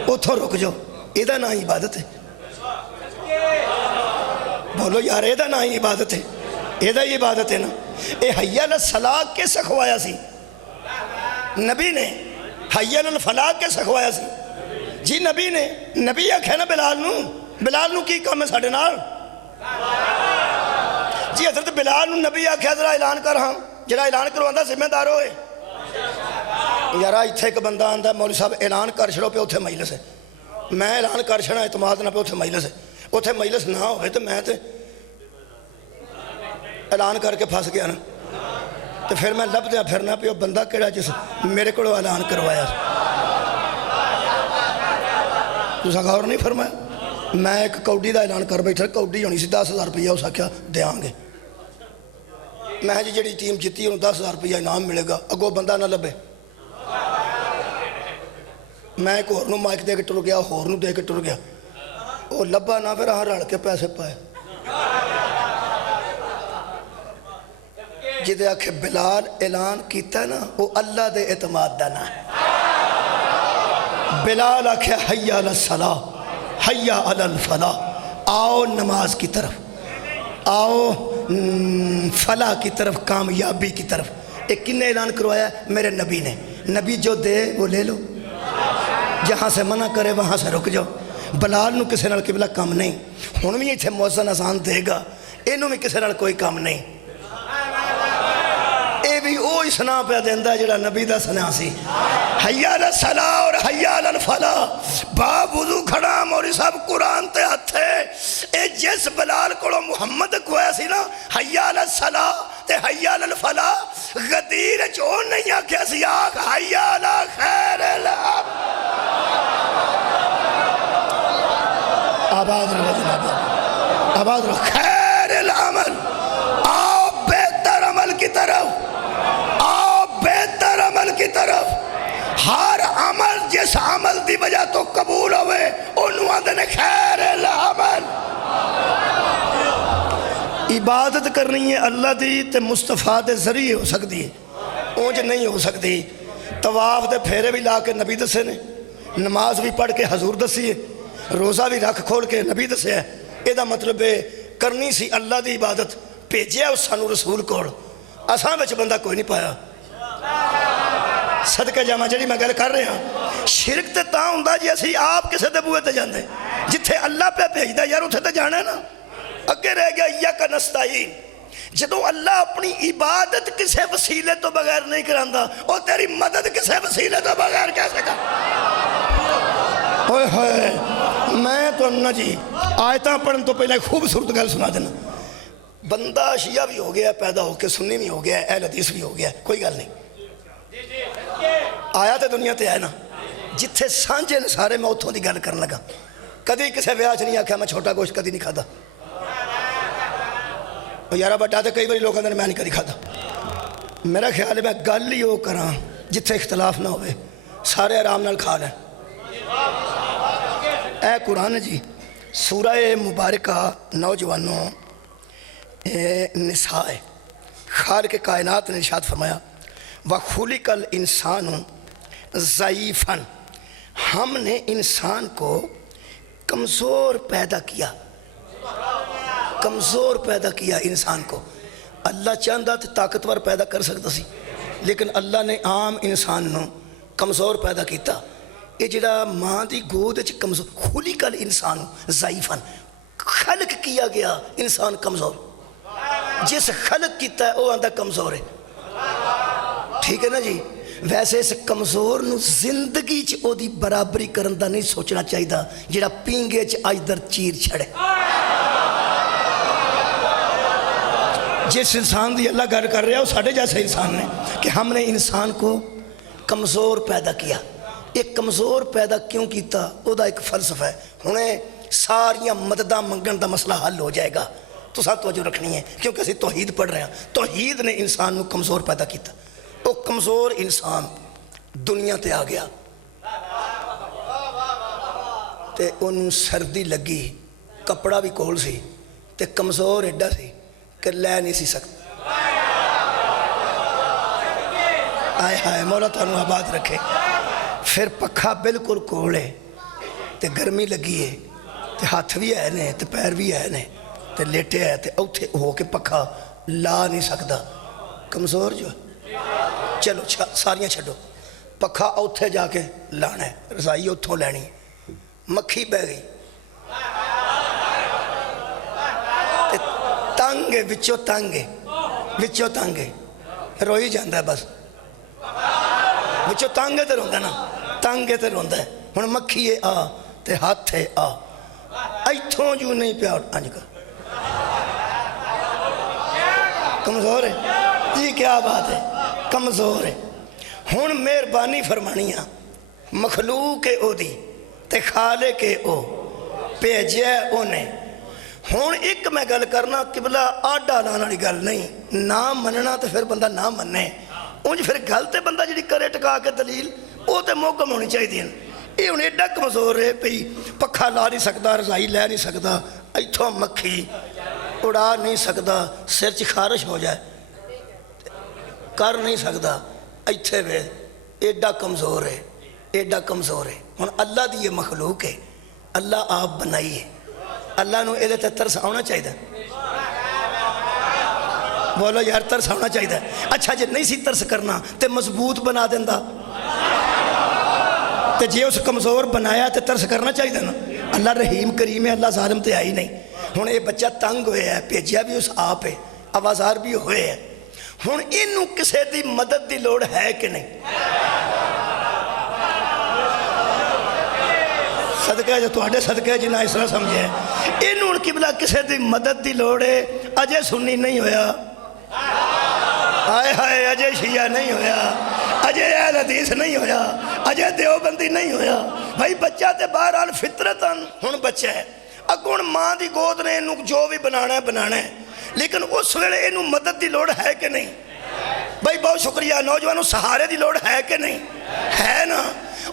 उथों रुक जाओ। ਇਹਦਾ ਨਾਂ इबादत है। बोलो यार, ਇਹਦਾ ਨਾਂ इबादत है। ਇਹਦਾ ही इबादत है ना। ये हय्या अल सलाह के सिखवाया सी नबी ने, हय्या अल फलाह के सिखवाया सी जी नबी ने। नबी आख्या ना बिलाल नू की काम है साडे नाल जी। हजरत बिलाल नू नबी आख्या जरा ऐलान कर। हाँ, जरा ऐलान करवांदा जिम्मेदार होए। यार इत्थे एक बंदा आंदा मौलवी साहब ऐलान कर छड़ो पे उत्थे मजलिस है। मैं ऐलान कर छड़ा इतमाद ना पे उत्थे मजलिस है। उत्थे मजलिस ना होवे तो मैं ते ऐलान करके फस गया ना। तो फिर मैं लभद्या फिरना पे बंदा किहड़ा जिस मेरे को ऐलान करवाया। तुसां गौर नहीं फरमाया। मैं एक कौडी का ऐलान कर बैठा। कौडी होनी सी 10,000 रुपया। उस आख्या देंगे। मैं जी जी टीम जीती उन्होंने 10,000 रुपया इनाम मिलेगा। अगों बंदा ना लभे। मैं एक होर माइक दे के टुर गया, होर दे के टुर गया। वो लभा ना, फिर हाँ रल के पैसे पाए। जिदे आखे बिलाल ऐलान किया ना वो अल्लाह दे एतमाद दा ना। बिलाल आखे हय्या अल सलाह हय्या अल फलाह, आओ नमाज की तरफ, आओ फलाह की तरफ, कामयाबी की तरफ। एक किन्ने ऐलान करवाया? मेरे नबी ने। नबी जो दे वो ले लो, जहाँ से मना करे वहाँ से रुक जाओ। बिलाल नू किसी नाल किबला काम नहीं। हुण भी इत्थे मुअज़्ज़िन अज़ान देगा, इनू भी किसी नाल कोई काम नहीं। ये भी वो ही सुना पिया देंदा जिहड़ा नबी दा सुना सी। हय्या अल सलाह और हय्या अल फलाह। बावुज़ू खड़ा मौलवी साहब कुरान ते हथ है। ये जिस बिलाल कोलों मुहम्मद खोया सी ना हय्या अल सलाह ते हय्या अल फलाह, गदीर चो नहीं आख्या सी आख हय्या अल खैरिल आबाद आबाद खैरिल अमल। आओ बेहतर अमल की तरफ, आओ बेहतर अमल की तरफ। हर अमल जिस अमल की वजह तो कबूल होवे उन्होंने आंदे ने खैरिल अमल। इबादत करनी है अल्लाह की तो मुस्तफा के जरिए हो सकती है, उंज नहीं हो सकती। तवाफ के फेरे भी ला के नबी दसे ने, नमाज भी पढ़ के हजूर दसी है, रोज़ा भी रख खोल के नबी दसिया। यदा मतलब है करनी सी अल्लाह की इबादत। भेजिया उस सानू रसूल कोल, असां विच बंदा कोई नहीं पाया। सदके जावां जिहड़ी मैं गल कर रहा, शिरक ते तां हुंदा जे असीं आप किसी दे बूहे ते जांदे। जिथे अल्लाह पे भेजदा यार उत्थे ते जाना ना। अगे रह गया इय्याका नस्ताईन। जदों अल्लाह अपनी इबादत किसी वसीले तो बगैर नहीं करांदा, और तेरी मदद किसी वसीले तो बगैर कैसे कर। होए होए, मैं तो ना जी आयतां पढ़न तो पहले खूबसूरत गल सुना देना। बंदा शिया भी हो गया, पैदा होके सुन्नी भी हो गया, अहल हदीस भी हो गया, कोई गल नहीं। आया तो दुनिया ते है ना। जिथे सांझे ने सारे, मैं उतों की गल कर लगा। कभी किसी विआह च नहीं आख्या मैं छोटा गोश्त कभी नहीं खाता। यारा बड़ा तो कई बार लोगों ने मैं नहीं कभी खाता। मेरा ख्याल है मैं गल ही वो करा जिथे इख्तलाफ ना हो, सारे आराम नाल खा लें। ए कुरान जी सूरह मुबारका नौजवानों निसा है। खालिक कायनात ने इरशाद फरमाया व खुलिकल इंसान ज़ईफ़न, हमने इंसान को कमज़ोर पैदा किया। कमज़ोर पैदा किया इंसान को। अल्लाह चाहता तो ताकतवर पैदा कर सकता सी, लेकिन अल्लाह ने आम इंसान को कमज़ोर पैदा किया। ये जिहड़ा माँ की गोद च कमज़ोर, खुलिकल इंसान ज़ईफ़न, खलक किया गया इंसान कमज़ोर। जिस खलक किया वो आंदा कमज़ोर है। ठीक है ना जी। वैसे इस कमज़ोर नूं जिंदगी च ओदी बराबरी करन दा नहीं सोचना चाहिए जिहड़ा पींगे च अजदर चीर छड़े। जिस इंसान की अल्लाह गल कर रहा है वो साढ़े जैसे इंसान ने कि हमने इंसान को कमज़ोर पैदा किया। एक कमज़ोर पैदा क्यों किया, उसका एक फलसफा है। हुणे सारियां मददां मंगण का मसला हल हो जाएगा। तो सब तवज्जो रखनी है क्योंकि असीं तौहीद पढ़ रहे हैं। तौहीद ने इंसान को कमज़ोर पैदा किया। वो कमज़ोर इंसान दुनिया ते आ गया ते उन्होंने सर्दी लगी, कपड़ा भी कोल सी ते कमज़ोर एडा सी कि लै नहीं सी सकता। आए हाय मौला तुहानू आबाद रखे। फिर पखा बिल्कुल कोल है ते गर्मी लगी है ते हथ भी है ने ते पैर भी है ने ते लेटे है ते उत्थे हो के पखा ला नहीं सकता, कमज़ोर जो। चलो सारियां छड्डो, पखा उत्थे जाके लाना है, रजाई उत्थों लैनी, मक्खी बह गई ते तंग विचों तंग रोई जाता है, बस विचों तंग है तो रोंदा ना, तंग है तो रोंदा है। हुण मक्खी है आ ते हाथ है आ, इथों जू नहीं पिया अंज का, कमज़ोर है जी, क्या बात है, कमज़ोर है। हुण मेहरबानी फरमानी आ, मखलूक है ओदी ते खालिक है ओ, भेजिया ओने। हुण एक मैं गल करना, किबला आडा लाने वाली गल नहीं, ना मनना तो फिर बंदा ना मन्ने, उंज फिर गल तो बंदा जी करे टका के दलील वो तो मोहकम होनी चाहिए। ये हुण एडा कमज़ोर है भई पखा ला नहीं सकता, रजाई लै नहीं सकता, इथों मक्खी उड़ा नहीं सकता, सिर च खारिश हो जाए कर नहीं सकता, इत्थे वे एडा कमज़ोर है, एडा कमज़ोर है। हुण अल्लाह दी ये मखलूक है, अल्लाह आप बनाई है, अल्लाह नूं इहदे ते तरस आउणा चाहिए। बोलो यार, तरस आउणा चाहिए। अच्छा जे नहीं सी तरस करना तो मजबूत बना देंदा, तो जे उस कमज़ोर बनाया तो तरस करना चाहिए ना। अल्लाह रहीम करीम है, अल्लाह ज़ालिम तो है ही नहीं। हुण ये बच्चा तंग होया है, भेजिया भी उस आप है, आवाज़ार भी होए है, हुण इनू किसी की मदद की लोड़ है कि नहीं? सदका जो तुहाडे सदके जिन्ना इस तरह समझे, इनू हुण किबला किसी की मदद की लोड़ है। अजे सुन्नी नहीं होया, हाय हाय, अजे शिया नहीं होया, अजे अहल हदीस नहीं होया, अजे देवबंदी नहीं होया। भाई बच्चा तो बहरहाल फितरतन हुण बच्चा है, अगों माँ की गोद ने इनू जो भी बनाना है, लेकिन उस वेले इनू मदद की लोड़ है कि नहीं? भाई बहुत शुक्रिया, नौजवानों सहारे की लोड़ है कि नहीं? है ना।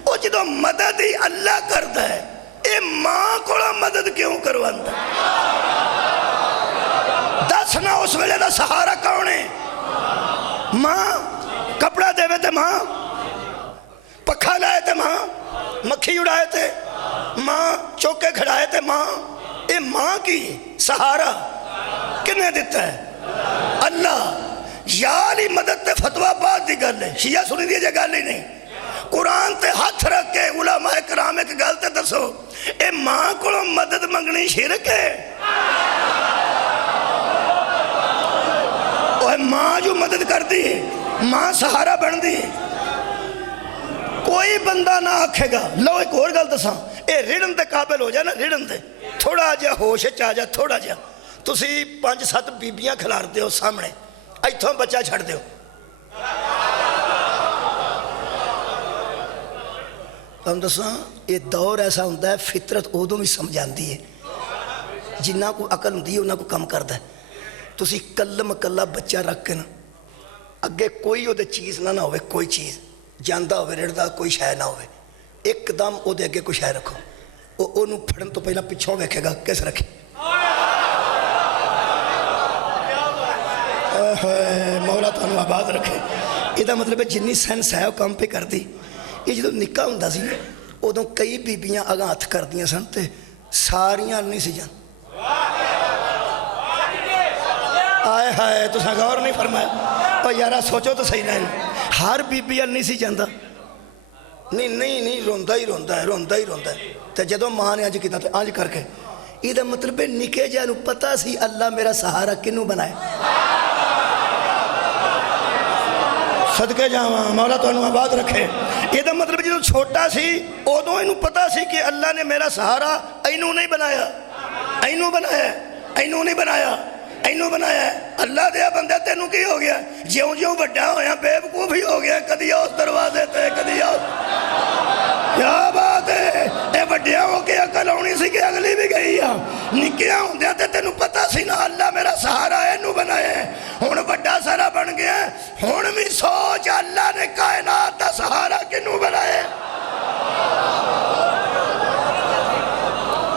वो जो मदद ही अल्लाह करता है, ये माँ को मदद क्यों करवाता? दस ना उस वेले का सहारा कौन है? माँ। कपड़ा देवे तो माँ, पखा लाए तो माँ, मक्खी उड़ाए थे माँ, चौके खड़ाए थे माँ। ये माँ की सहारा किन्ने दिता है? अल्लाह। यार ही मदद ते फतवा बाद की गल है, शिया सुनी दी जे गल ही नहीं। कुरान ते हाथ रख के उलमा कराम एक गल ते दसो, ये माँ को मदद मंगनी शिरक है? और माँ जो मदद करती है, माँ सहारा बनती है। कोई बंदा ना आखेगा, लो एक और गल दसा, ये रिड़न के काबिल हो जाए ना, रिड़न ते थोड़ा जहा होश आ जा, थोड़ा जहा तुसी 5-7 बीबियां खिलारते हो सामने, इथों बच्चा छड़ दो, तुम दसा ये दौर ऐसा होता है, फितरत उदों भी समझाती है, जिन्ना को अकल होंदी है उन्ना को कम करता है। तुसी कलम कला बच्चा रख के ना अगे कोई वो चीज़ ना हो, कोई चीज़ जाता हो रिड़ता कोई शै ना हो, एकदम वो अगे कोई शै रखो, वो फड़न तो पहला पिछों वेखेगा किस रखे। मौला तुहानू आबाद रखे। यदा मतलब है जिन्नी सेंस है वो काम पे करती। ये जो निक्का हुंदा सी उदों कई बीबियां अगां हथ करदियां सन ते सारियां नहीं सी जान। आए हाय, तुसां गौर नहीं फरमाया? और यारा सोचो तो सही ना, हर बीबी अल नहीं सी जांदा। नहीं नहीं नहीं, रोंदा ही रोंदा है, रोंदा ही रोंदा है। तो जदों माँ ने अज किया तो अज करके, ये मतलब है निके जिहा नूं पता सी अल्लाह मेरा सहारा किनू बनाए। सदके जावां, मौला तुहानू आबाद रखे। ये मतलब जो छोटा सी उदों इनू पता सी कि अल्लाह ने मेरा सहारा इनू नहीं बनाया, इनू बनाया, इनू नहीं बनाया, इनू बनाया। अल्लाह दिया बंदा तेनू की हो गया? ज्यों ज्यों बड़ा होया बेवकूफ ही हो गया, कदी उस दरवाजे ते कदी उस। क्या बात है, ये वड्डिया हो के अकल आनी सी कि अगली भी गई आ। निक्किया होंदिया ते तेनू पता सी ना अल्लाह मेरा सहारा इनू बनाया, हुण वड्डा सारा बन गया। हुण भी सोच अल्लाह ने कायनात दा सहारा किनू बनाया?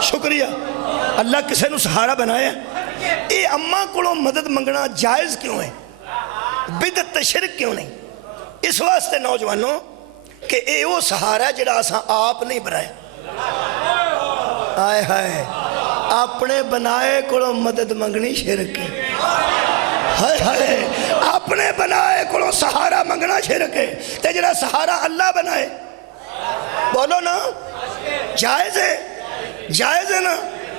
शुक्रिया, अल्लाह किसी नू सहारा बनाया। ये अम्मा को मदद मंगना जायज़ क्यों है? बिदअत शिरक क्यों नहीं? इस वास्ते नौजवानों کہ یہ وہ सहारा जड़ा असां आप नहीं बनाया। आए हाय अपने बनाए को मदद मंगनी शिरक है। हाय हाय अपने बनाए को सहारा मंगना शिरक है। ते जड़ा सहारा अल्लाह बनाए, बोलो ना जायज़ है, जायज़ है ना।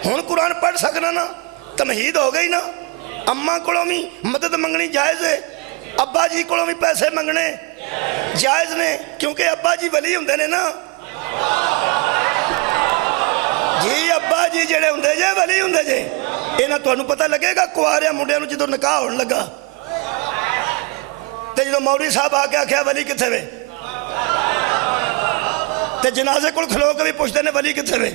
हुण कुरान पढ़ सकना ना, तमहीद हो गई ना। अम्मा को भी मदद मंगनी जायज़ है, अब्बा जी को भी पैसे मंगने जायज़ ने, क्योंकि अब्बा जी वली हुंदे ने ना जी। अब्बा जी जेड़े हुंदे जे वली हुंदे जे। इन्हां तुहानूं पता लगेगा कुआरिया मुंडियां नूं जदों निकाह होण लगा ते जदों मौलवी साहब आके आख्या वली कित्थे वे, ते जनाजे कोल खलो के भी पुछदे ने वली कित्थे वे।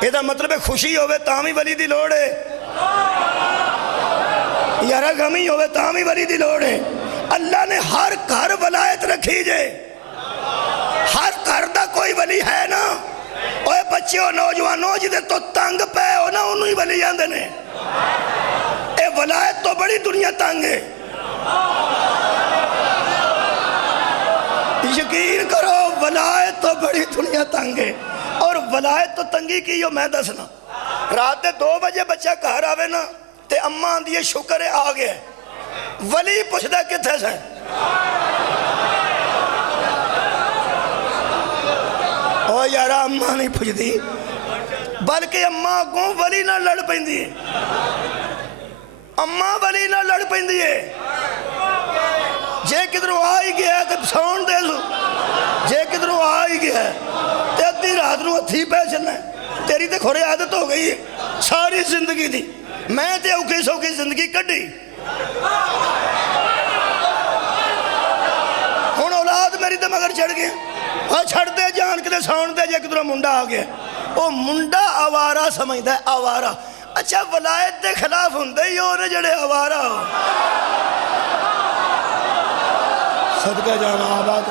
ਇਹਦਾ मतलब है खुशी होवे तां भी वली दी लोड़ है, यारा गमी होवे तां भी वली दी लोड़ है। अल्लाह ने हर घर वलायत रखी जे, हर घर दा कोई वली है ना। ओए बच्चों नौजवानों जिदे तो तंग पे हो ना उन्होंने ही वली आंदे ने। ए वलायत तो बड़ी दुनिया तंग है, यकीन करो वलायत तो बड़ी दुनिया तंग है। और वलायत तो तंगी की हो मैं दसना। रात के 2 बजे बच्चा घर आवे ना ते अम्मा आंदी है शुक्र है आ गया, वली पुछदा कित्थे से। ओ यारा अम्मा नहीं पुछदी, बल्कि अम्मा अगों वली नाल लड़ पैंदी है। अम्मा वली नाल लड़ पैंदी है। जे किधरों आ ही गया तो सौण दे, जे किधरों आ ही गया तो अद्धी रात को हथी पै चलना। तेरी तो खुरे आदत हो गई है सारी जिंदगी दी। मैं तो औखी सौखी जिंदगी कढ़ी, हुण औलाद मेरी तो मगर चढ़ गया। हाँ छड़ दे जान के सौण दे, जे किधरों मुंडा आ गया वो मुंडा आवारा समझदा है, आवारा। अच्छा वलायत के खिलाफ हुंदे ही और जड़े आवारा हो। सदका जाना आबाद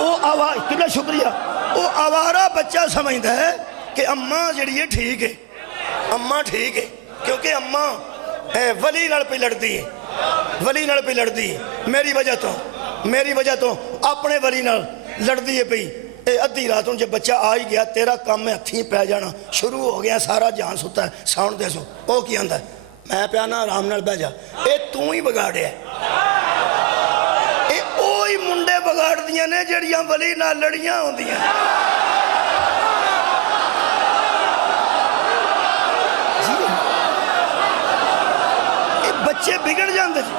वो आवाज कितना शुक्रिया। वो आवारा बच्चा समझता है कि अम्मा जड़ी है ठीक है, अम्मा ठीक है, क्योंकि अम्मा वली नाल पे लड़ती है, वली नाल पे लड़ती है। मेरी वजह तो अपने वली नाल लड़ती है पई। अद्धी रात में जब बच्चा आ ही गया तेरा काम है हथी पै जाना शुरू हो गया, सारा जान सुता है सौण दे सो। वो की आंदा मैं पिया ना आराम नाल बह जा, ये तू ही बिगाड़िया। मुंडे बगाड़ दिया ने जड़ियां वली नाल लड़ियां होंदियां। ये बच्चे बिगड़ जाते जी।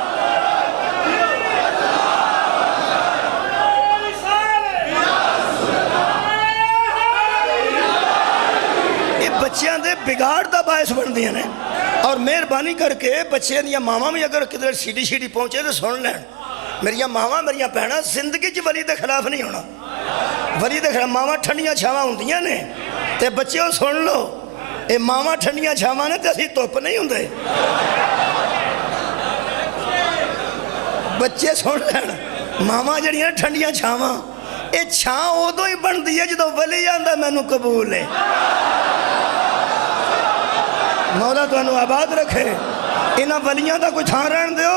ये बच्चों के बिगाड़ का बायस बनदियां ने। और मेहरबानी करके बच्चों दी मावां भी अगर किधर सीढ़ी सीढ़ी पहुंचे तो सुन लैन। मेरिया मावां मेरिया भैणां जिंदगी च वली के खिलाफ नहीं होना। वली के खिलाफ मावां ठंडियां छावां होंदियां ने ते बच्चे सुन लो, ये मावां ठंडियां छावां ने ते असीं धुप्प नहीं हुंदे। बच्चे सुन लैन, मावां जड़ियां ठंडियां छावां, ये छां उदों ही बनदी है जदों वली आंदा मैनूं कबूल है। मौला तुहानूं आबाद रखे। इन्हां वलियां दा कोई थां रहण दिओ।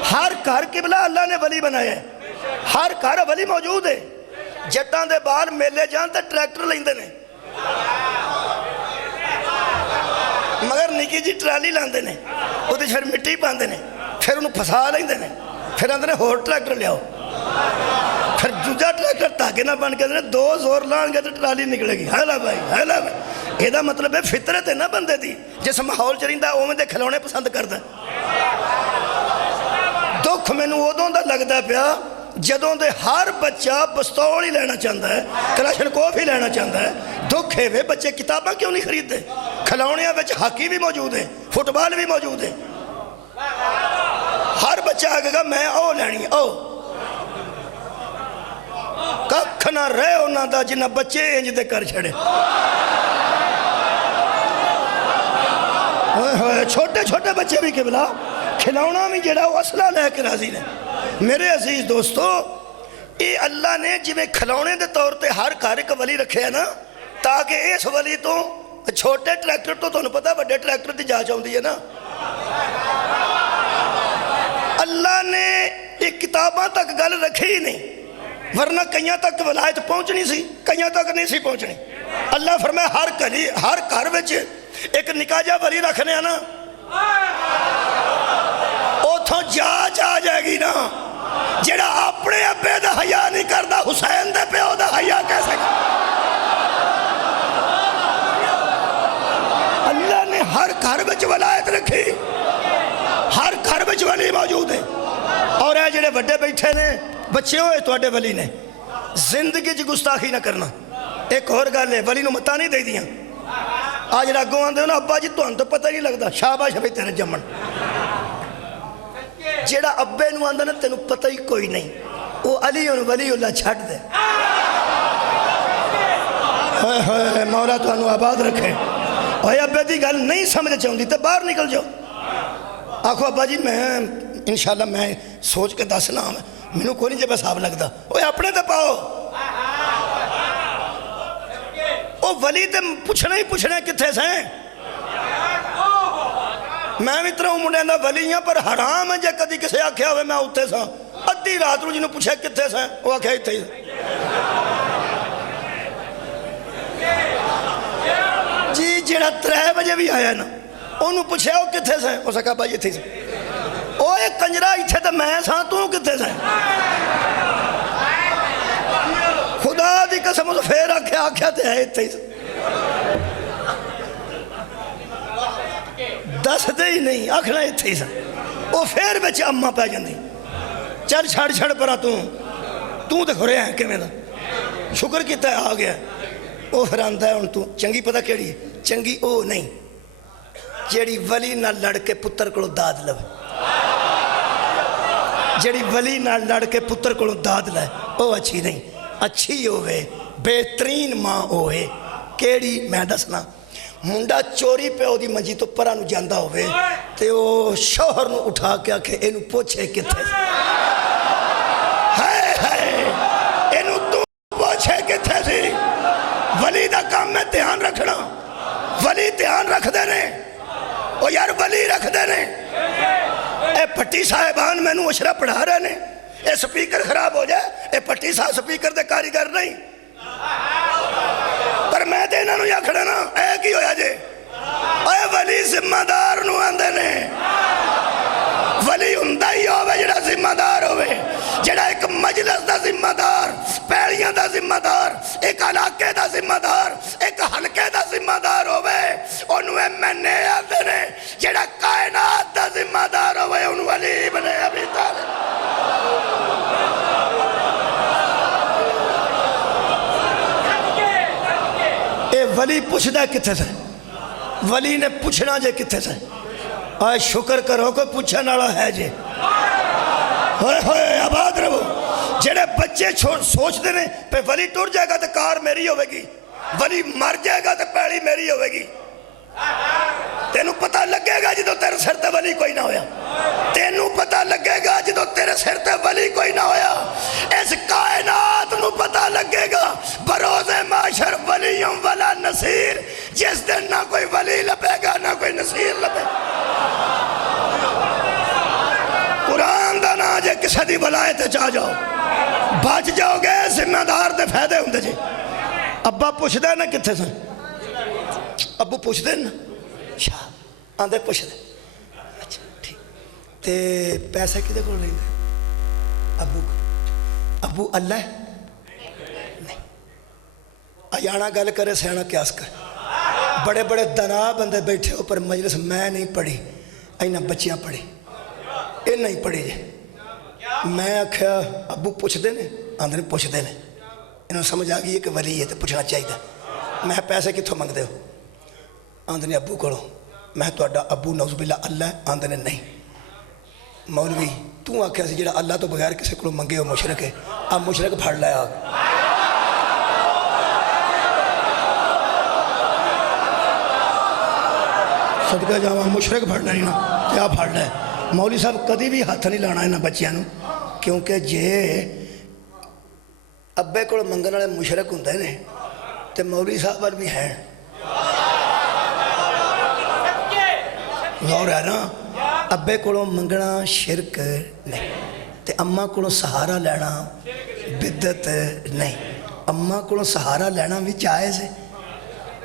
हर घर किबला अल्लाह ने वली बनाया है, हर घर वली मौजूद है। जट्टां दे बाहर मेले जान तो ट्रैक्टर लेंदे ने, मगर निकी जी ट्राली लांदे ने, उहदे फिर मिट्टी पांदे ने, फिर उन्हें फसा लेंदे ने, फिर आंदे ने होर ट्रैक्टर लियाओ, फिर दूजा ट्रैक्टर धागे ना बन के आंदे ने 2 जोर लाएंगे तो ट्राली निकलेगी। है ला भाई, है ला भाई। ਇਹਦਾ मतलब है फितरत है ना बंदे दी, जिस माहौल च रहिंदा उवें दे खिलौने पसंद करदा। दुख मैनूं उदों दा लगदा पिया जदों दे हर बच्चा पिस्तौल ही लेना चाहता है, कलाशनकोफ ही लेना चाहता है। दुख है वे बच्चे किताबां क्यों नहीं खरीदते। खिलौनियां विच हाकी भी मौजूद है, फुटबॉल भी मौजूद है। हर बच्चा आखेगा मैं ओ लैनी ओ। कख ना रहे उन्हां दा जिन्हां बच्चे इंज दे कर छड़े। छोटे छोटे बच्चे भी किबला खिलौना भी जड़ा असला लैके राजी ने। मेरे अजीज दोस्तों, ये अल्लाह ने जिवें खिलौने के तौर पर हर घर एक वली रखे है ना, ताकि इस वली तो छोटे ट्रैक्टर तो तुहानूं पता वड्डे ट्रैक्टर की जांच आउंदी है ना। अल्लाह ने ये किताबां तक गल रखी ही नहीं। ورنہ کئیاں تک ولایت پہنچنی سی، کئیاں تک نہیں سی پہنچنی۔ اللہ فرمائے ہر گھر وچ ایک نکا جا ولی رکھنے نا، اوتھوں جاچ آ جائے گی نا، جڑا اپنے ابے دا حیا نہیں کردا حسین دے پیو دا حیا کیسے کردا؟ اللہ نے ہر گھر وچ ولایت رکھی، ہر گھر وچ ولی موجود ہے۔ اور اے جڑے بڑے بیٹھے نے بچے ہوئے تواڈے ولی نے، زندگی چ گستاخی نہ کرنا۔ ایک اور گل ہے، ولی نو متا نہیں دے دیاں۔ آ جڑا اگوں آندے نا ابا جی تہاں تو پتہ نہیں لگدا، شاباش بھائی تیرے جمن۔ جڑا ابے نو آندا نا تینوں پتہ ہی کوئی نہیں، وہ علی ولی اللہ چھڈ دے۔ ہائے ہائے مولا تانوں آباد رکھے۔ اوے ابے دی گل نہیں سمجھ چاہندی تے باہر نکل جاؤ، آکھو ابا جی میں انشاءاللہ میں سوچ کے دسنا، مینوں کوئی نہیں جب حساب لگتا۔ اوے اپنے تے پاؤ، او ولی تے پوچھنا ہی پوچھنا کتھے سیں۔ میں بھی تروں منڈے دا ولی ہاں، پر حرام ہے جے کدی کسے آکھیا ہوئے میں اتھے ساں، ادھی رات نوں جنوں پوچھے کتھے سیں، وہ آکھیا اتھے ہی۔ جی جڑا 3 بجے بھی آیا نا انہوں پوچھے وہ کتھے سیں، وہ سکا بھائی اتھے سیں۔ او ایک کنجرا اتھے تے میں ساں، تو کتھے سیں؟ خدا دی قسم تو پھر آکھیا تے ہے اتھے سیں، دس دے ہی نہیں، آکھنا اتھے سیں۔ وہ پھر بچے اماں پہ جاندی، چل چھڑ پرا تو تے کھرے ہیں کیویں دا، شکر کیتا ہے آ گیا۔ وہ پھر آندا ہے ہن تو چنگی پتہ کیڑی ہے؟ چنگی او نہیں جیڑی ولی نہ لڑ کے پتر کو داد لو، جیڑی ولی نہ لڑ کے پتر کو داد لے وہ اچھی نہیں۔ اچھی ہوئے بہترین ماں ہوئے کیڑی میں دسنا، منڈا چوری پہ دی منجی تو پرا نو جاندہ ہوئے تے وہ شوہر نو اٹھا کے آکھے اینو پوچھے کتھے سے، ہائے ہائے اینو تو پوچھے کتھے سے۔ ولی دا کام میں دھیان رکھنا، ولی دھیان رکھ دینے، او یار ولی رکھ دینے۔ اے پٹی صاحبان میں نو اشرا پڑھا رہے نے، اے سپیکر خراب ہو جائے، اے پٹی صاحب سپیکر دے کاریگر نہیں، پر میں دینا نو یا کھڑا نا اے کی ہویا جے۔ اے ولی ذمہ دار نو آندے نے، ولی ہندہ ہی ہوئے جڑا ذمہ دار ہوئے، جڑا ایک مجلس دا ذمہ دار، پیڑیاں دا ذمہ دار، ایک علاقے دا ذمہ دار، ایک حلقے دا ذمہ دار ہوئے، انہوں ایم این اے آندے نے، جڑا کائنات دا ذمہ دار ہوئے، انہوں ولی ابن ابی طالب۔ اے ولی پوچھ دا کتھے سے، ولی نے پوچھنا جے کتھے سے۔ آئے شکر کرو کوئی پوچھا نالا ہے جے، ہوئے ہوئے آباد رہو۔ جڑے بچے سوچ دینے پہ ولی ٹور جائے گا تو کار میری ہوئے گی، ولی مر جائے گا تو پیڑی میری ہوئے گی۔ تینوں پتہ لگے گا جدو تیرے سر تے ولی کوئی نہ ہویا، تینوں پتہ لگے گا جدو تیرے سر تے ولی کوئی نہ ہویا۔ اس کائنات نو پتہ لگے گا بروز معاشر ولیوں والا نصیر، جس دن نہ کوئی ولی لبے گا نہ کوئی نصیر لبے گا۔ قرآن دا نا جے کسے دی ولایت چاہ جاؤ بچ جاؤ گے، ذمہ دار دے فائدے ہوندے جی۔ ابا پوچھ دے نا کتھے سے، ابو پوچھ دے نا، شاہ آندے پوچھ دے، اچھا ٹھیک تے پیسے کدے کو لیں دے؟ ابو کو، ابو اللہ ہے نہیں، آیانا گل کرے سیانا قیاس کر۔ بڑے بڑے دنا بندے بیٹھے ہو پر مجلس میں نہیں پڑھی، اینا بچیاں پڑھی، یہ نہیں پڑھی جی۔ میں آکھیا ابو پوچھ دے نے، آندھنے پوچھ دے نے، انہوں سمجھ آگئی ہے کہ ولی ہے تو پوچھنا چاہیے۔ میں پیسے کتھوں منگ دے ہو؟ آندھنے ابو کرو۔ میں تو اڈا ابو نعوذ باللہ اللہ ہے؟ آندھنے نہیں مولوی تو آکھیا سی جڑا اللہ تو بغیر کسے کو منگے ہو مشرک ہے، اب مشرک پھڑ لائے آگ۔ صدقہ جاواں مشرک پھڑنا ہی نا، کیا پھڑ لائے؟ مولوی صاحب کدی بھی ہاتھ نہیں لانا ہے بچیاں نو، کیونکہ جے ابے کو منگن والے مشرک ہوندے نے تے مولوی صاحب ور بھی ہیں، غور ہے نا۔ ابے کو منگنا شرک نہیں تے اماں کو سہارا لینا बिदत नहीं। अम्मा को सहारा लेना भी जायज़ है,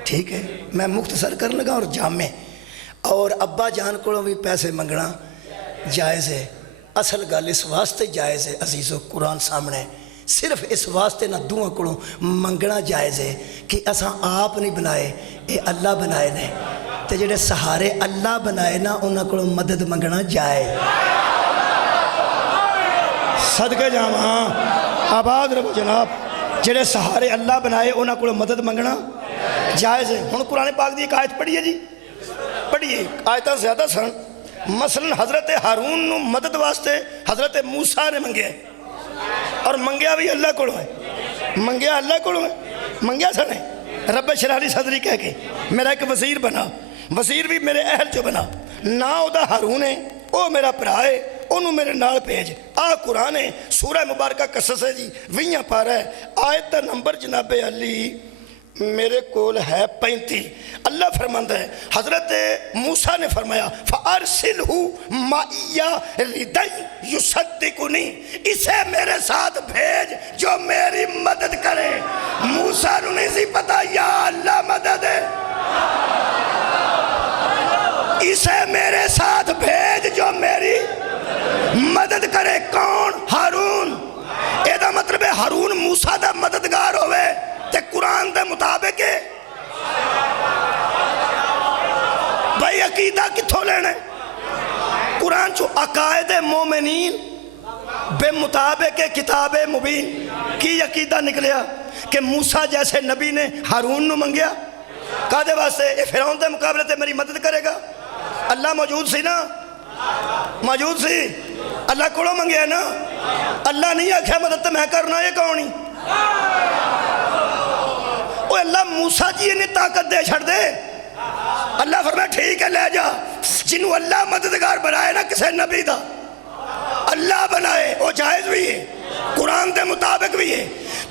ठीक है, मैं मुख्तसर कर लगा और जामे। और अब्बा जान को भी पैसे मंगना जायज़ है। असल गल इस वास्ते जायज़ है अजीज़ो, कुरान सामने सिर्फ इस वास्ते ना दुआ को मंगना जायज़ है कि असा आप नहीं बनाए, ये अल्लाह बनाए ने, तो जेडे सहारे अल्लाह बनाए ना उन्होंने को मदद मंगना जाए। सदके जावा, आबाद रहो जनाब। जेडे सहारे अल्लाह बनाए उन्होंने को मदद मंगना जायज़ है। हुण कुरान पाक की एक आयत पढ़िए जी, पढ़िए, आयत ज़्यादा सन। मसलन हज़रत हारून नूं मदद वास्ते हज़रत मूसा ने मंगे, और मंगया भी अल्लाह को है, मंगया अल्लाह को है, मंगया सने रब शराली सदरी कह के मेरा एक वज़ीर बना, वज़ीर भी मेरे अहल चो बना, ना उदा हारून है, वो मेरा भरा है, उन्होंने मेरे नाल भेज। आ कुरान है, सूरह मुबारक कसस है जी, 20 पारा है, आयत का नंबर जनाबे अली मेरे कोल है 35। अल्लाह फरमाता है हज़रत मूसा ने फरमाया फ़अरसिलहु माइया रिदई युसद्दिकुनी, इसे मेरे साथ भेज जो मेरी मदद करे। मूसा को नहीं सी पता या अल्लाह मदद है, इसे मेरे साथ भेज जो मेरी मदद करे। कौन? हारून। एदा मतलब है हारून मूसा दा मददगार होवे ते कुरान के मुताबिक भाई अकीदा कित्थों लेना? कुरान चो अकायद मोमिनीन बे मुताबिक किताब मुबीन की अकीदा निकलिया कि मूसा जैसे नबी ने हारून नू मंगया कादे वास्ते? ये फिरौन के मुकाबले ते मेरी मदद करेगा। अल्लाह मौजूद सी ना, मौजूद सी, अल्लाह को मंगया ना, अल्लाह नहीं आख्या मदद तो मैं करना, ये कौन ही? अल्लाह मूसा जी ने ताकत दे छड़ दे। अल्लाह फरमाया ठीक है ले जा, जिन्हों अल्लाह मददगार बनाए ना किसी नबी दा अल्लाह बनाए, वो जायज़ भी है, कुरान के मुताबिक भी है।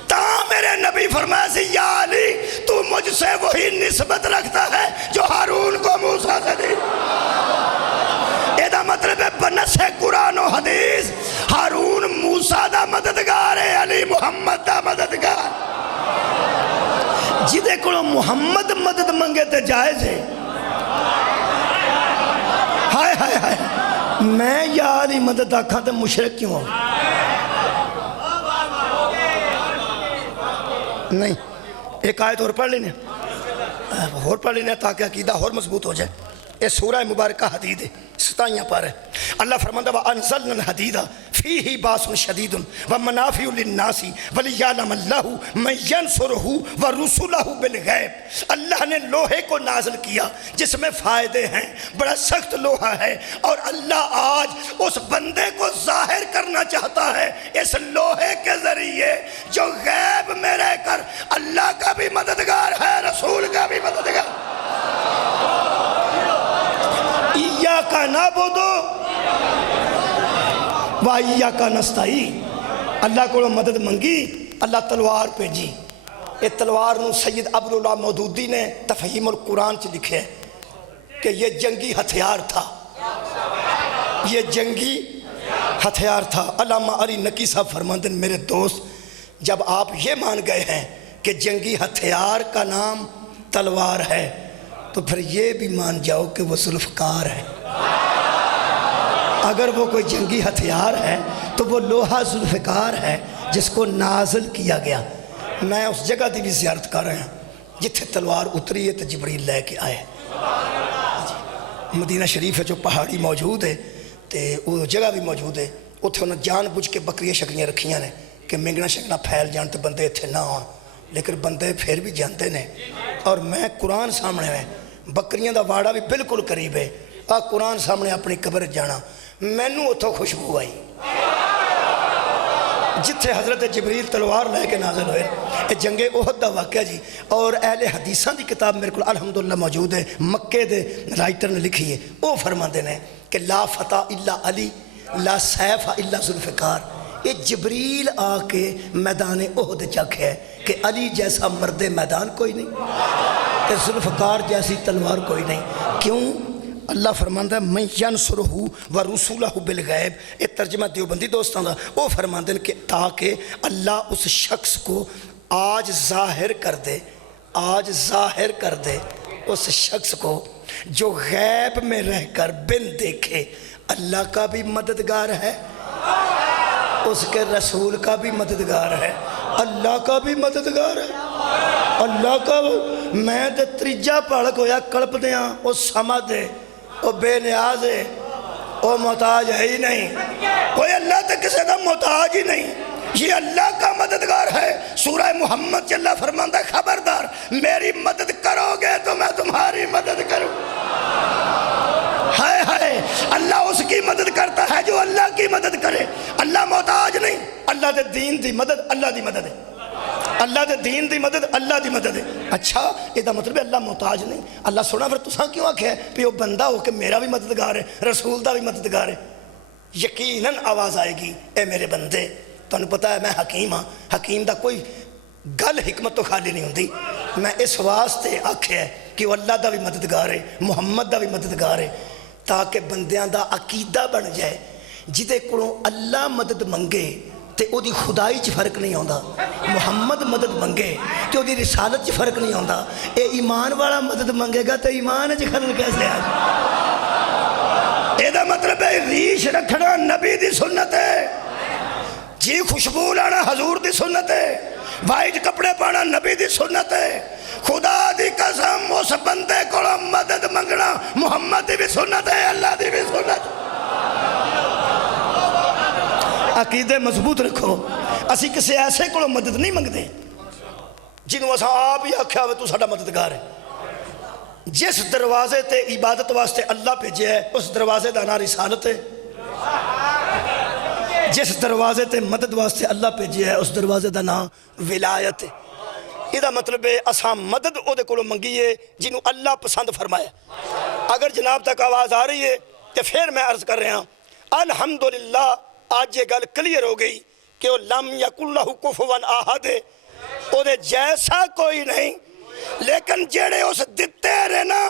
ता मेरे नबी फरमाया सी या अली तू मुझसे वही निस्बत रखता है जो हारून को मूसा से दी। एदा मतलब है बनसे कुरान और हदीस हारून मूसा दा मददगार है, अली मुहम्मद दा मददगार। जिदे को मुहम्मद मदद मंगे तो जायज़ है। हाय हाय हाय, मैं यार ही मदद आखा तो मुशरिक क्यों हो? नहीं, एक आयत और पढ़ लेने, और पढ़ लेने ताकि अकीदा और मजबूत हो जाए। ये सूरह मुबारक हदीद है, 27 पर है। अल्लाह फरमाता है अनज़लनल हदीदा फीही बासुन शदीदुन व मनाफिउ लिन्नासी वलियअलमल्लाहु मन यंसुरुहु व रुसुलहु बिलगैब। अल्लाह ने लोहे को नाज़िल किया जिसमें फ़ायदे हैं, बड़ा सख्त लोहा है, और अल्लाह आज उस बंदे को ज़ाहिर करना चाहता है इस लोहे के ज़रिए जो गैब में रहकर अल्लाह का भी मददगार है, रसूल का भी मददगार। इय्याका नअबुदु व इय्याका नस्तईन। अल्लाह को मदद मंगी, अल्लाह तलवार भेजी। ये तलवार नूं सैयद अब्दुल्लाह मौदूदी ने तफ़हीमुल कुरान च लिखे कि ये जंगी हथियार था, ये जंगी हथियार था। अल्लामा अली नकी साहब फरमाते हैं मेरे दोस्त, जब आप ये मान गए हैं कि जंगी हथियार का नाम तलवार है तो फिर ये भी मान जाओ कि वो जुल्फ़कार है। अगर वो कोई जंगी हथियार है तो वो लोहा जुल्फ़कार है जिसको नाज़िल किया गया। मैं उस जगह की भी ज़ियारत कर रहा हूँ जिथे तलवार उतरी है तो जिब्रील लेके आए। मदीना शरीफ है जो पहाड़ी मौजूद है तो वो जगह भी मौजूद है। उत्थे उन्हें जान बुझ के बकरियां शकरियां रखियां ने कि मंगना शंगना फैल जान तो बंदे इत्थे ना आउण, लेकिन बंदे फिर भी जाते हैं। और मैं कुरान सामने है, बकरियां दा वाड़ा भी बिल्कुल करीब है, आ कुरान सामने अपनी कबर जाना, मैनू उतों खुशबू आई जिथे हज़रत जिब्रील तलवार लैके नाज़िल होए। ये जंगे ओहद का वाक़या जी, और अहले हदीसां की किताब मेरे को अल्हम्दुलिल्लाह मौजूद है, मक्के दे राइटर ने लिखी है। वो फरमाते हैं कि ला फता इल्ला अली ला सैफ इल्ला जुल्फ़कार। ये जिब्रील आके मैदान ओहद चखे है कि अली जैसा मर्द मैदान कोई नहीं, तो जुल्फ़कार जैसी तलवार कोई नहीं। क्यों? اللہ فرماندا ہے میں ینصرہ و رسولہ بالغیب، یہ ترجمہ دیوبندی دوستاں دا، وہ فرماندے کہ تاکہ اللہ اس شخص کو آج ظاہر کر دے، آج ظاہر کر دے اس شخص کو جو غیب میں رہ کر بن دیکھے اللہ کا بھی مددگار ہے، اس کے رسول کا بھی مددگار ہے، اللہ کا بھی مددگار ہے، اللہ کا۔ میں تے تریجا پڑھ ہویا کلپ دیاں، وہ سمجھ دے، وہ بے نیاز ہے، وہ محتاج ہے ہی نہیں، کوئی اللہ تے کسی کا محتاج ہی نہیں، یہ اللہ کا مددگار ہے۔ سورہ محمد چ اللہ فرماندہ ہے خبردار میری مدد کرو گے تو میں تمہاری مدد کروں۔ ہائے ہائے، اللہ اس کی مدد کرتا ہے جو اللہ کی مدد کرے، اللہ محتاج نہیں۔ اللہ دے دین دی مدد اللہ دی مدد ہے، اللہ دے دین دی مدد اللہ دی مدد ہے۔ اچھا یہ مطلب ہے اللہ محتاج نہیں۔ اللہ سونا پھر تساں کیوں آکھیا ہے کہ وہ بندہ ہو کہ میرا بھی مددگار ہے، رسول دا بھی مددگار ہے؟ یقیناً آواز آئے گی اے میرے بندے، تانوں پتہ ہے میں حکیم ہاں، حکیم دا کوئی گل حکمت تو خالی نہیں ہوندی، میں اس واسطے آکھیا ہے کہ وہ اللہ دا بھی مددگار ہے، محمد دا بھی مددگار ہے، تاکہ بندیاں دا عقیدہ بن جائے جدے کولوں اللہ مدد منگے تے او دی خدائی چ فرق نہیں ہوندا، محمد مدد منگے تے او دی رسالت چ فرق نہیں ہوندا۔ اے ایمان والا مدد منگے گا تے ایمان چ خلل کیسے آ جائے؟ اے دا مطلب ہے ریش رکھنا نبی دی سنت ہے، جی خوشبو لانا حضور دی سنت ہے، وائٹ کپڑے پانا نبی دی سنت ہے، خدا دی قسم اس بندے کو مدد منگنا محمد دی بھی سنت ہے، اللہ دی بھی سنت۔ عقیدے مضبوط رکھو، اسی کسی ایسے کو مدد نہیں منگتے جنہوں اساں آپ ہی آکھیا ہوئے تو ساڈا مددگار ہے۔ جس دروازے تے عبادت واسطے اللہ بھیجے ہے اس دروازے دا نام رسالت ہے، جس دروازے تے مدد واسطے اللہ بھیجے ہے اس دروازے دا نام ولایت ہے۔ یہ مطلب ہے اساں مدد او دے کولوں منگیے جنہوں اللہ پسند فرمایا۔ اگر جناب تک آواز آ رہی ہے تو پھر میں عرض کر رہا ہوں الحمدللہ آج یہ گل کلیئر ہو گئی کہ وہ لم یکن لہ کفوا احد ہے، او دے جیسا کوئی نہیں، لیکن جڑے اس دتے رہے نا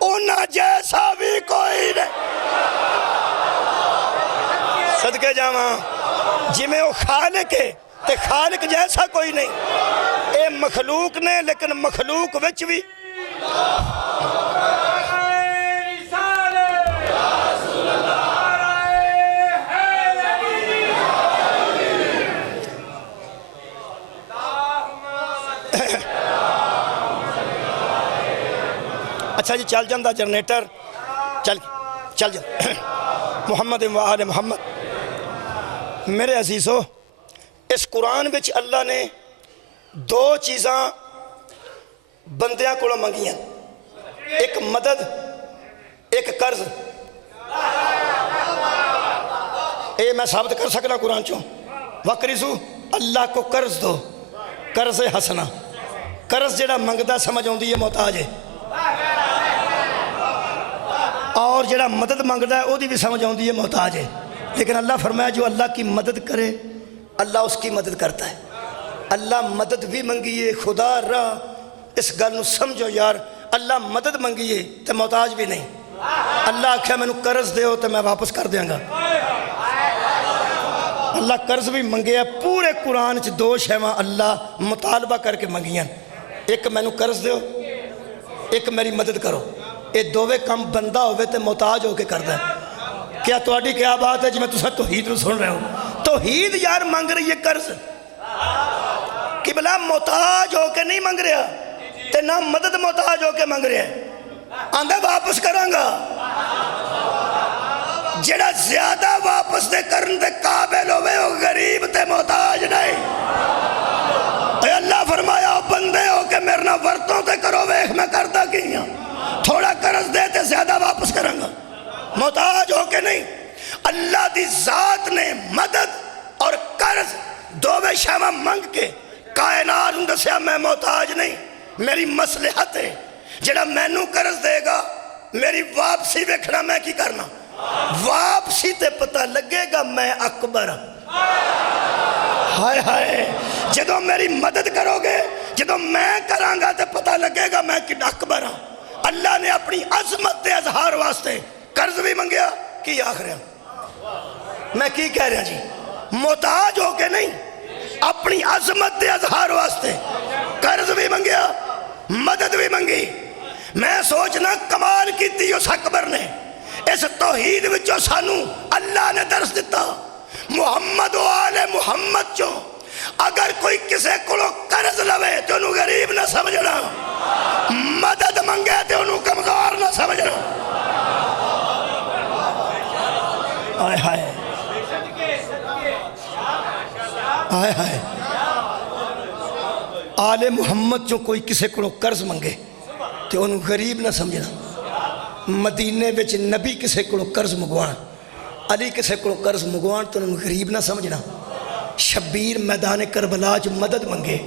انہاں جیسا بھی کوئی نہیں۔ صدقے جاواں جی میں وہ خالق ہے تے خالق جیسا کوئی نہیں، اے مخلوق نے لیکن مخلوق وچ بھی اچھا جی چل جاندہ جنریٹر چل جاندہ محمد و آل محمد۔ میرے عزیزو اس قرآن بچ اللہ نے دو چیزاں بندیاں کو منگیاں، ایک مدد ایک قرض۔ اے میں ثابت کر سکنا قرآن چوں، وقرضو اللہ کو قرض دو، قرض حسنہ، قرض جڑا منگدہ سمجھ ہوندی ہے محتاج ہے، اور جڑا مدد منگدا ہے وہ بھی سمجھ آتی ہے محتاج ہے۔ لیکن اللہ فرمایا جو اللہ کی مدد کرے اللہ اس کی مدد کرتا ہے۔ اللہ مدد بھی منگیے خدا راہ، اس گل نو سمجھو یار، اللہ مدد منگیے تو محتاج بھی نہیں۔ اللہ آکھیا میں نو قرض دیو تو میں واپس کر دیاں گا۔ اللہ قرض بھی منگیا، پورے قرآن چ دو شیواں اللہ مطالبہ کر کے منگیاں، ایک میں نو قرض دیو، ایک میری مدد کرو۔ یہ دووے کم بندہ ہوئے تے محتاج ہو کے کرتا ہے۔ کیا تواڈی کیا بات ہے جی میں تسا توحید نو سن رہے ہو؟ توحید یار منگ رہی ہے قرض، قبلہ محتاج ہو کے نہیں منگ رہا تے نہ مدد محتاج ہو کے منگ رہا ہے، آندھا واپس کروں گا۔ جڑا زیادہ واپس دے کرن دے قابل ہوئے وہ غریب تے محتاج نہیں۔ اے اللہ فرمایا بندے ہو کے میرے نہ ورتوں تے کرو ویکھ میں کرتا کی ہوں، تھوڑا قرض دے تے زیادہ واپس کروں گا، محتاج ہو کے نہیں۔ اللہ دی ذات نے مدد اور قرض دوویں شاواں منگ کے کائنات نے دسیا میں محتاج نہیں، میری مصلحت ہے، جڑا مینوں قرض دے گا میری واپسی ویکھنا میں کی کرنا، واپسی تے پتہ لگے گا میں اکبر ہوں۔ ہائے ہائے جدوں میری مدد کرو گے، جدوں میں کراں گا تے پتہ لگے گا میں کڈا اکبر ہوں۔ اللہ نے اپنی عظمت کے اظہار واسطے قرض بھی منگیا. کی آخر میں کی کہہ رہا جی؟ محتاج ہو کے نہیں، اپنی عظمت کے اظہار واسطے قرض بھی منگیا، مدد بھی منگی. میں سوچنا کمال کی اس اکبر نے اس توحید وچوں سانو اللہ نے درس دیتا. محمد و آل محمد چوں اگر کوئی کسے کو قرض لوے تو انہوں غریب نہ سمجھنا، مدد منگے تو انہوں کمزور نہ سمجھنا. آئے ہائے آئے ہائے. آل محمد چوں کوئی کسے کو قرض منگے تو انہوں غریب نہ سمجھنا. مدینے وچ نبی کسے کو قرض منگوان، علی کسے کو قرض منگوان تو انہوں غریب نہ سمجھنا. شبیر میدان کربلا چ مدد منگے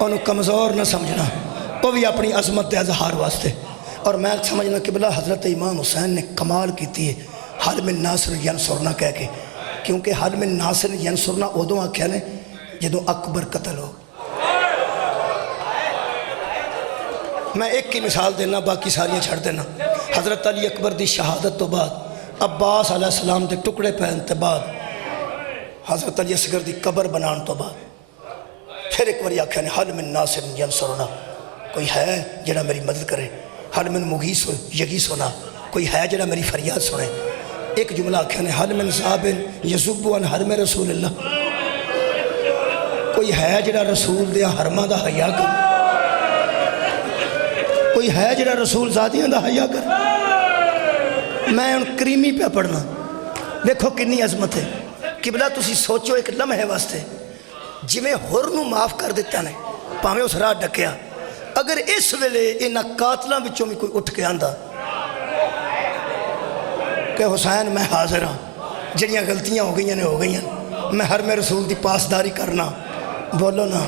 انہوں کمزور نہ سمجھنا، وہ بھی اپنی عظمت دے اظہار واسطے. اور میں سمجھنا قبلہ حضرت امام حسین نے کمال کیتی ہے حل من ناصر ینصرنا کہہ کے، کیونکہ حل من ناصر ینصرنا ادوں آکھیا نے جدوں اکبر قتل ہو. میں ایک کی مثال دینا، باقی ساریاں چھڑ دینا. حضرت علی اکبر دی شہادت تو بعد، عباس علیہ السلام دے ٹکڑے پہن تو بعد، حضرت علی اصغر دی قبر بنان تو بعد پھر ایک بار آکھیا نے حل من ناصر ینصرنا، کوئی ہے جڑا میری مدد کرے. حل من مغیث یغیثنا، کوئی ہے جڑا میری فریاد سنے. ایک جملہ آکھیا نے حل من صاحب یذب عن حرم رسول اللہ، کوئی ہے جڑا رسول دیا حرمہ دا حیا کر، کوئی ہے جڑا رسول ذاتیاں دا حیا کر. میں ان کریمی پہ پڑھنا، دیکھو کنی عظمت ہے. قبلہ تسی سوچو ایک لمحے واسطے، جویں ہور نو معاف کر دیتا نے پاویں اس راہ ڈکیا، اگر اس ویلے انہاں قاتلاں وچوں بھی کوئی اٹھ کے آندا کہ حسین میں حاضر ہاں، جڑیاں غلطیاں ہو گئیاں میں حرم رسول دی پاسداری کرنا، بولو نا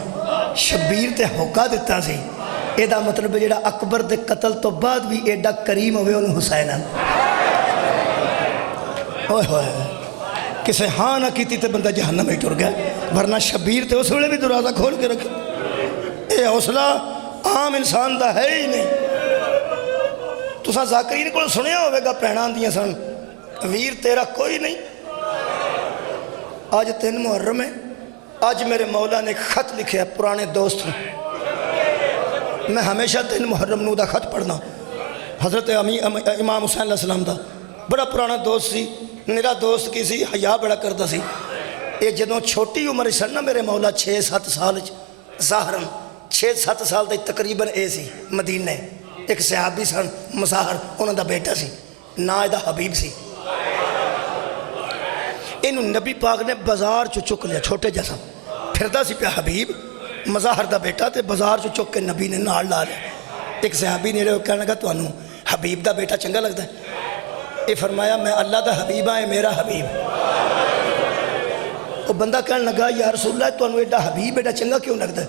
شبیر تے ہوکا دیتا سی. اے دا مطلب جڑا اکبر دے قتل تو بعد بھی ایڈا کریم ہوئے انہوں حسین ہوئے ہوئے کسے ہاں نہ کیتی تے بندہ جہنم میں ٹر گیا. ورنہ شبیر تے اس ویلے بھی دروازہ کھول کے رکھے. اے حوصلہ عام انسان دا ہے ہی نہیں. تساں ذاکرین کو سنیا ہوئے گا پہنان دیاں سن ویر تیرا کوئی نہیں. آج 3 محرم ہے، آج میرے مولا نے ایک خط لکھے ہے پرانے دوست ہیں. میں ہمیشہ 3 محرم نو دا خط پڑھنا. حضرت امام حسین علیہ السلام دا بڑا پرانا دوست سی، میرا دوست کی سی، حیا بڑا کرتا سی. یہ جدوں چھوٹی عمر سن نا میرے مولا 6-7 سال ظاہراً 6-7 سال دے تقریباً اے سی مدینے. ایک صحابی سن مظاہر، انہوں دا بیٹا سی، نا دا حبیب سی. انہوں نبی پاک نے بازار چک لیا، چھوٹے جیسا پھردا سی پیا حبیب، مظاہر دا بیٹا تے بازار چک کے نبی نے نال لا لیا. ایک صحابی نے کہنے لگا تانوں حبیب دا بیٹا چنگا لگتا ہے؟ یہ فرمایا میں اللہ دا حبیب ہاں، میرا حبیب. وہ بندہ کہنے لگا یا رسول اللہ تانوں ایڈا حبیب ایڈا چنگا کیوں لگتا ہے؟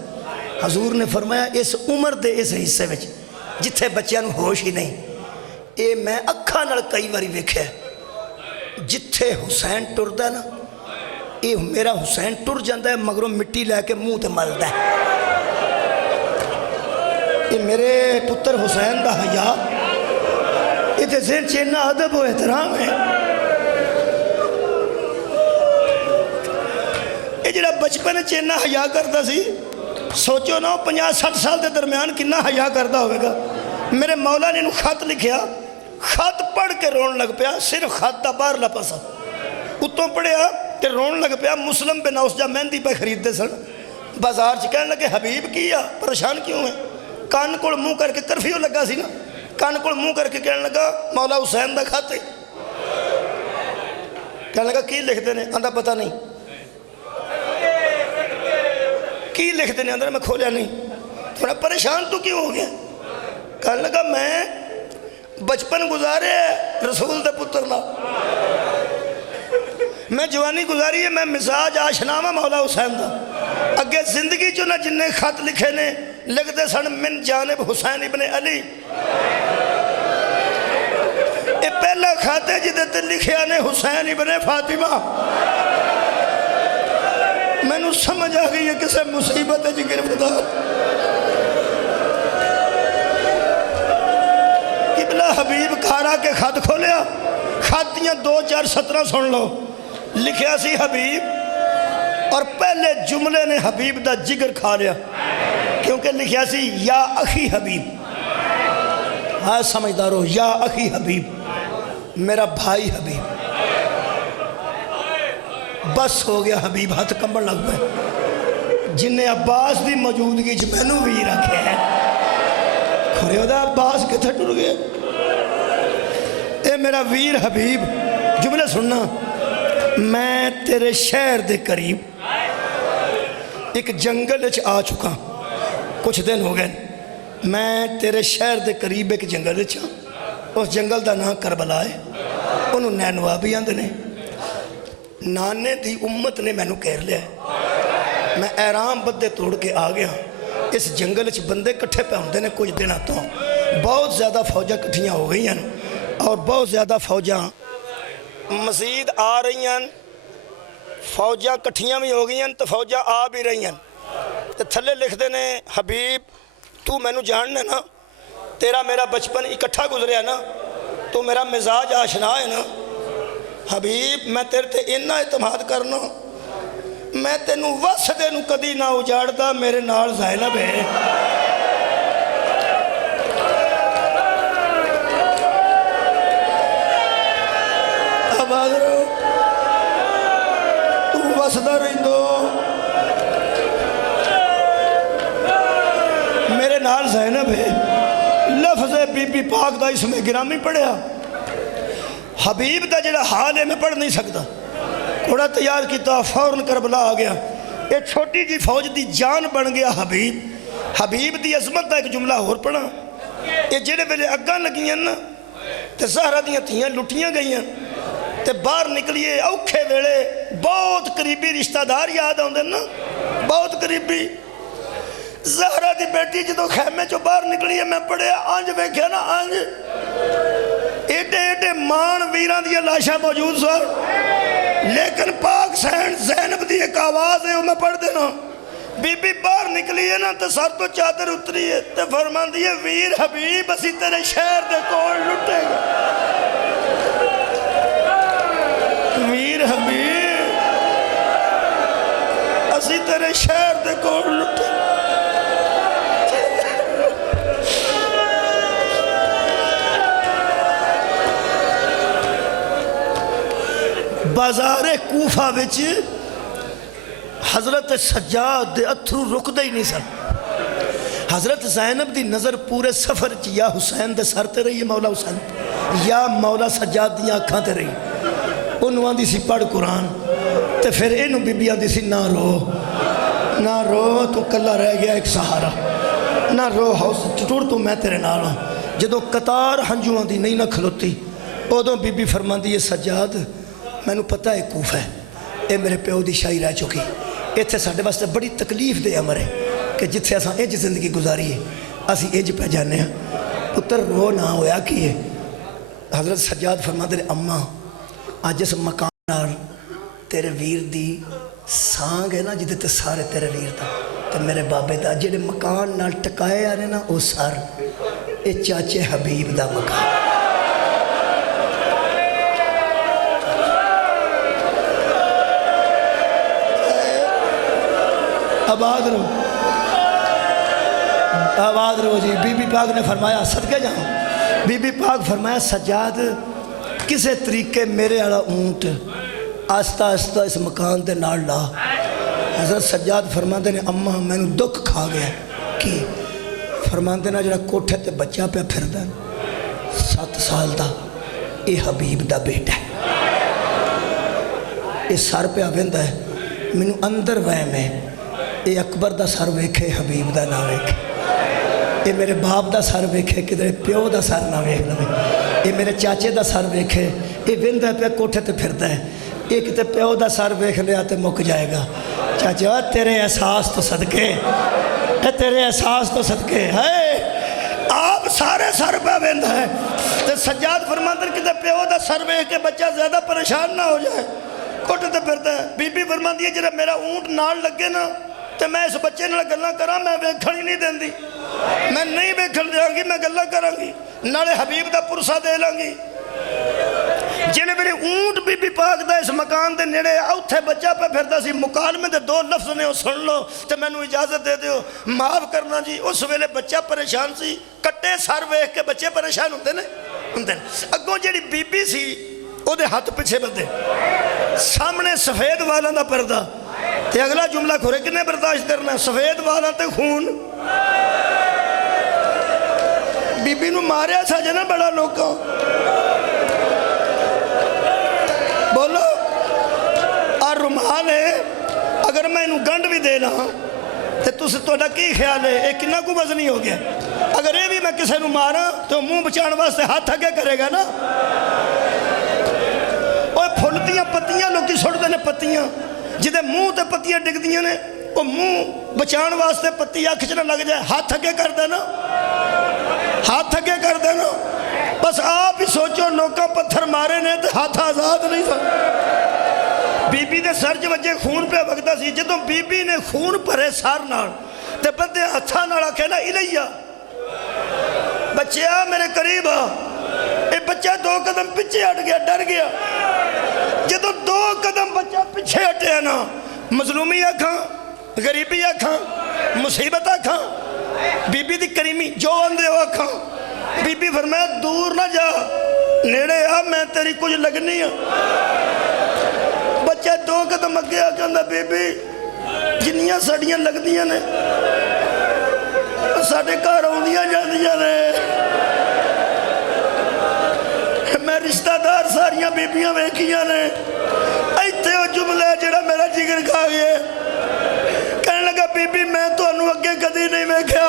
حضور نے فرمایا اس عمر دے اس حصے وچ جتھے بچیاں نوں ہوش ہی نہیں، اے میں اکھاں نال کئی واری ویکھیا جتھے حسین ٹردا نا، اے میرا حسین ٹر جاندا ہے مگروں مٹی لے کے منہ تے ملدا ہے. اے میرے پتر حسین دا حیا، اے تے ذہن چ اتنا ادب و احترام ہے. اے جڑا بچپن چ اتنا حیا کردا سی، سوچو نا 50-60 سال دے درمیان کنا حیا کردا ہوئے گا. میرے مولا نے انہوں خط لکھیا، خط پڑھ کے رون لگ پیا، صرف خط دا باہر لپسا اتوں پڑھیا تے رون لگ پیا. مسلم بن اوسجا مہندی پہ خریدتے سن، بازار چ کہنے لگے حبیب کیا پریشان کیوں ہے؟ کان کول منہ کر کے کرفیو لگا سی نا، کان کول منہ کر کے کہنے لگا مولا حسین دا خط ہے. کہنے لگا کی لکھتے ہیں؟ آندا پتہ نہیں. کی لکھتے ہیں؟ اندر میں کھولیا نہیں. تھوڑا پریشان تو کیوں ہو گیا؟ کہنے لگا میں بچپن گزارے رسول دے پتر نا، میں جوانی گزاری ہے، میں مزاج آشنامہ مولا حسین دا. اگے زندگی جو نہ جن نے خط لکھے نے لکھتے سن من جانب حسین ابن علی. یہ پہلا خط ہے جدے لکھیا نے حسین ابن فاطمہ. میں نو سمجھ آ گئی ہے کسے مصیبت ہے جی گرفتار. ला हबीब घर आके खत खोलिया, खत दियाँ 2-4 सतरां सुन लो। लिखिया सी हबीब, और पहले जुमले ने हबीब दा जिगर खा लिया, क्योंकि लिखिया सी या अखी हबीब। हाँ समझदारो, या अखी हबीब, मेरा भाई हबीब। बस हो गया, हबीब हाथ कंबन लग पे। जिन्हें अब्बास की मौजूदगी च मैनू वीर आखे है, खुरे ओदा अब्बास किथे टुर गया। ए मेरा वीर हबीब, जुमले सुनना। मैं तेरे शहर के करीब एक जंगल च आ चुका, कुछ दिन हो गए। मैं तेरे शहर के करीब एक जंगल च, उस जंगल का नाम करबला है, उन्होंने नैनवा भी आते ने। नाने की उम्मत ने मैनू घेर लिया, मैं आराम बदे तोड़ के आ गया। इस जंगल च बंदे कट्ठे पे होंदे ने कुछ दिनों तो, बहुत ज़्यादा फौजा कट्ठियाँ हो गई हैं और बहुत ज़्यादा फौजा मजीद आ रही हैं। फौजा कट्ठियाँ भी हो गई हैं तो फौजा आ भी रही हैं। तो थले लिखते ने हबीब तू मैनू जानना ना, तेरा मेरा बचपन इकट्ठा गुजरिया ना, तू मेरा मिजाज आशना है ना। हबीब मैं तेरे ते इन्ना इतमाद करना, मैं तेनू वस तेनू कदी ना उजाड़दा, मेरे नाल ज़ैनब है। आवाज़ रो, तू वसदा रहिंदो, मेरे नाल ज़ैनब है। लफ्ज़ बीबी पाक दा इसमें गिरामी पढ़िया। हबीब का जोड़ा हाल है मैं पढ़ नहीं सकता। घोड़ा तैयार किया, फौरन करबला आ गया। ये छोटी जी फौज की जान बन गया हबीब। हबीब की अजमत का एक जुमला होर पढ़ा। ये जेड़े वेले अग्गां लगियां ना तो ज़हरा दियां धीआं लुटियां गईयां, तो बाहर निकलिए औखे वेले बहुत करीबी रिश्तेदार याद आउंदे ना, बहुत करीबी। ज़हरा की बेटी जो खैमे चो बाहर निकली है, मैं पढ़िया अंज वेख्या ना, अंज एडे एडे मान वीरां दी लाशां मौजूद सर, लेकिन पाक सैन ज़ैनब दी एक आवाज़ है, वो मैं पढ़ देना। बीबी बाहर निकली है ना तो सर तो चादर उतरी है, तो फरमांदी है वीर हबीब असी तेरे शहर दे कोल लुटेगा। वीर हबीब असी तेरे शहर दे कोल लुटेगा। बाजारे कूफा विच हज़रत सज्जाद दे अथरू रुकदे ही नहीं सन। हज़रत ज़ैनब दी नज़र पूरे सफ़र च या हुसैन दे सर ते रही है मौला हुसैन, या मौला सज्जाद दी अखां ते रही। उन्होंने आंदी सी पढ़ कुरान, तो फिर इनू बीबी आंदी सी ना रो ना रो, तू कला रह गया एक सहारा, ना रो हाउस टुट तू मैं तेरे नाल हां। जदों कतार हंजुआं दी नहीं ना खलोती, उदों बीबी फरमांदी है सज्जाद मैनू पता है कूफ है, ये मेरे प्यो की शाही रह चुकी, इत्थे साडे वास्ते बड़ी तकलीफ दे अमर है कि जिथे असां इंज जिंदगी गुजारी है असी इंज पै जाने। पुत्र रो ना होया कि है। हज़रत सज्जाद फरमाते ने अम्मा अज इस मकान नाल तेरे वीर दी सांग है ना, जिदे ते सारे तेरे वीर दा ते मेरे बाबे दा जेड़े मकान नाल टकाए आ रहे ना वो सर, ये चाचे हबीब दा मकान। आबाद रहो, आबाद रहो जी। बीबी पाक ने फरमाया सदके जाओ, बीबी पाक फरमाया सज्जाद किसी तरीके मेरे वाला ऊंट आस्ता आस्ता इस मकान के नाल ला। हज़रत सज्जाद फरमाते ने अम्मा मैनू दुख खा गया कि फरमाते ना जरा कोठे ते बच्चा पे फिरदा 7 साल का, ये हबीब का बेटा है, ये सर पे वेंदा है, मैनू अंदर वहम है ये अकबर का सर वेखे हबीब का ना वेखे, ये मेरे बाप का सर वेखे किधरे प्यो का सर ना वेख लवे, ये मेरे चाचे का सर वेखे ये वेंदा पे कोठे ते फिरदा है, ये किते प्यो का सर वेख लिया तो मुक जाएगा। चाचा तेरे एहसास तो सदके, तेरे एहसास तो सदके है आप सारे सर पे वेंदा है। तो सज्जाद फरमाते किते प्यो का सर वेख के बच्चा ज़्यादा परेशान ना हो जाए, कोठे ते फिरदा है। बीबी फरमाती है जरा मेरा ऊँट नाल लगे ना तो मैं इस बच्चे नाल गल्लां करा, मैं वेखण ही नहीं देंदी, मैं नहीं वेखण देंगी, मैं गल्लां करांगी। नाले हबीब दा पुरसा दे लांगी। जिहड़े मेरे ऊंट बीबी पाक दा इस मकान दे नेड़े उत्थे बच्चा पे फिरदा सी, मुकालमे दे 2 लफ्ज़ ने सुन लो ते मैनू इजाजत दे दिओ, माफ़ करना जी। उस वेले बच्चा परेशान सी, कट्टे सर वेख के बच्चे परेशान हुंदे ने। अगों जिहड़ी बीबी सी ओदे हाथ पिछे बंदे, सामने सफेद वालों का पर्दा, ते अगला जुमला खुरे किन्ने बर्दाश्त करना, सफेद वालों ते खून। बीबी नू मारिया सज ना बड़ा लोगों, बोलो आ रुमाल है, अगर मैं इनू गंढ भी देना तो तुहाडा की ख्याल है ये कितना कु वजनी हो गया? अगर ये भी मैं किसी नू मारा तो मुंह बचाने वास्ते हाथ अगे करेगा ना। और फुल दियां पत्तियां लोग सुटते हैं, पत्तियां जिदे मुंह ते पत्तियां डिगदियां ने, वो मुंह बचाने वास्ते पत्ती अख च ना लग जाए, हाथ अगे कर देना, हाथ अगे कर देना। बस आप ही सोचो, लोग पत्थर मारे ने तो हाथ आजाद नहीं सन। बीबी दे सर च वजे खून पे वगदा सी, जदों बीबी ने खून भरे सर नाल ते बंदे हत्थां नाल आखे ना इलैया बच्चा मेरे करीब आ, ये बच्चा 2 कदम पीछे हट गया, डर गया। जदों 2 कदम बच्चा पीछे हटिया ना, मजलूमी आखां, गरीबी आखां, मुसीबत आखां, बीबी दी करीमी जो आंदे हो आखां। बीबी फरमाया दूर ना जा, नेड़े आ, मैं तेरी कुछ लगनी आ। बच्चा 2 कदम अगे आ कहंदा बीबी जिन्नियां साड़ियां लगदियां ने साडे घर आउंदियां जांदियां ने, मैं रिश्तेदार सारियां बीबियां वेखियां ने। इत्थे ओ जुमला जिहड़ा मेरा जिगर खा गया। कहने लगा बीबी मैं तुहानू अगे कदी नहीं वेख्या।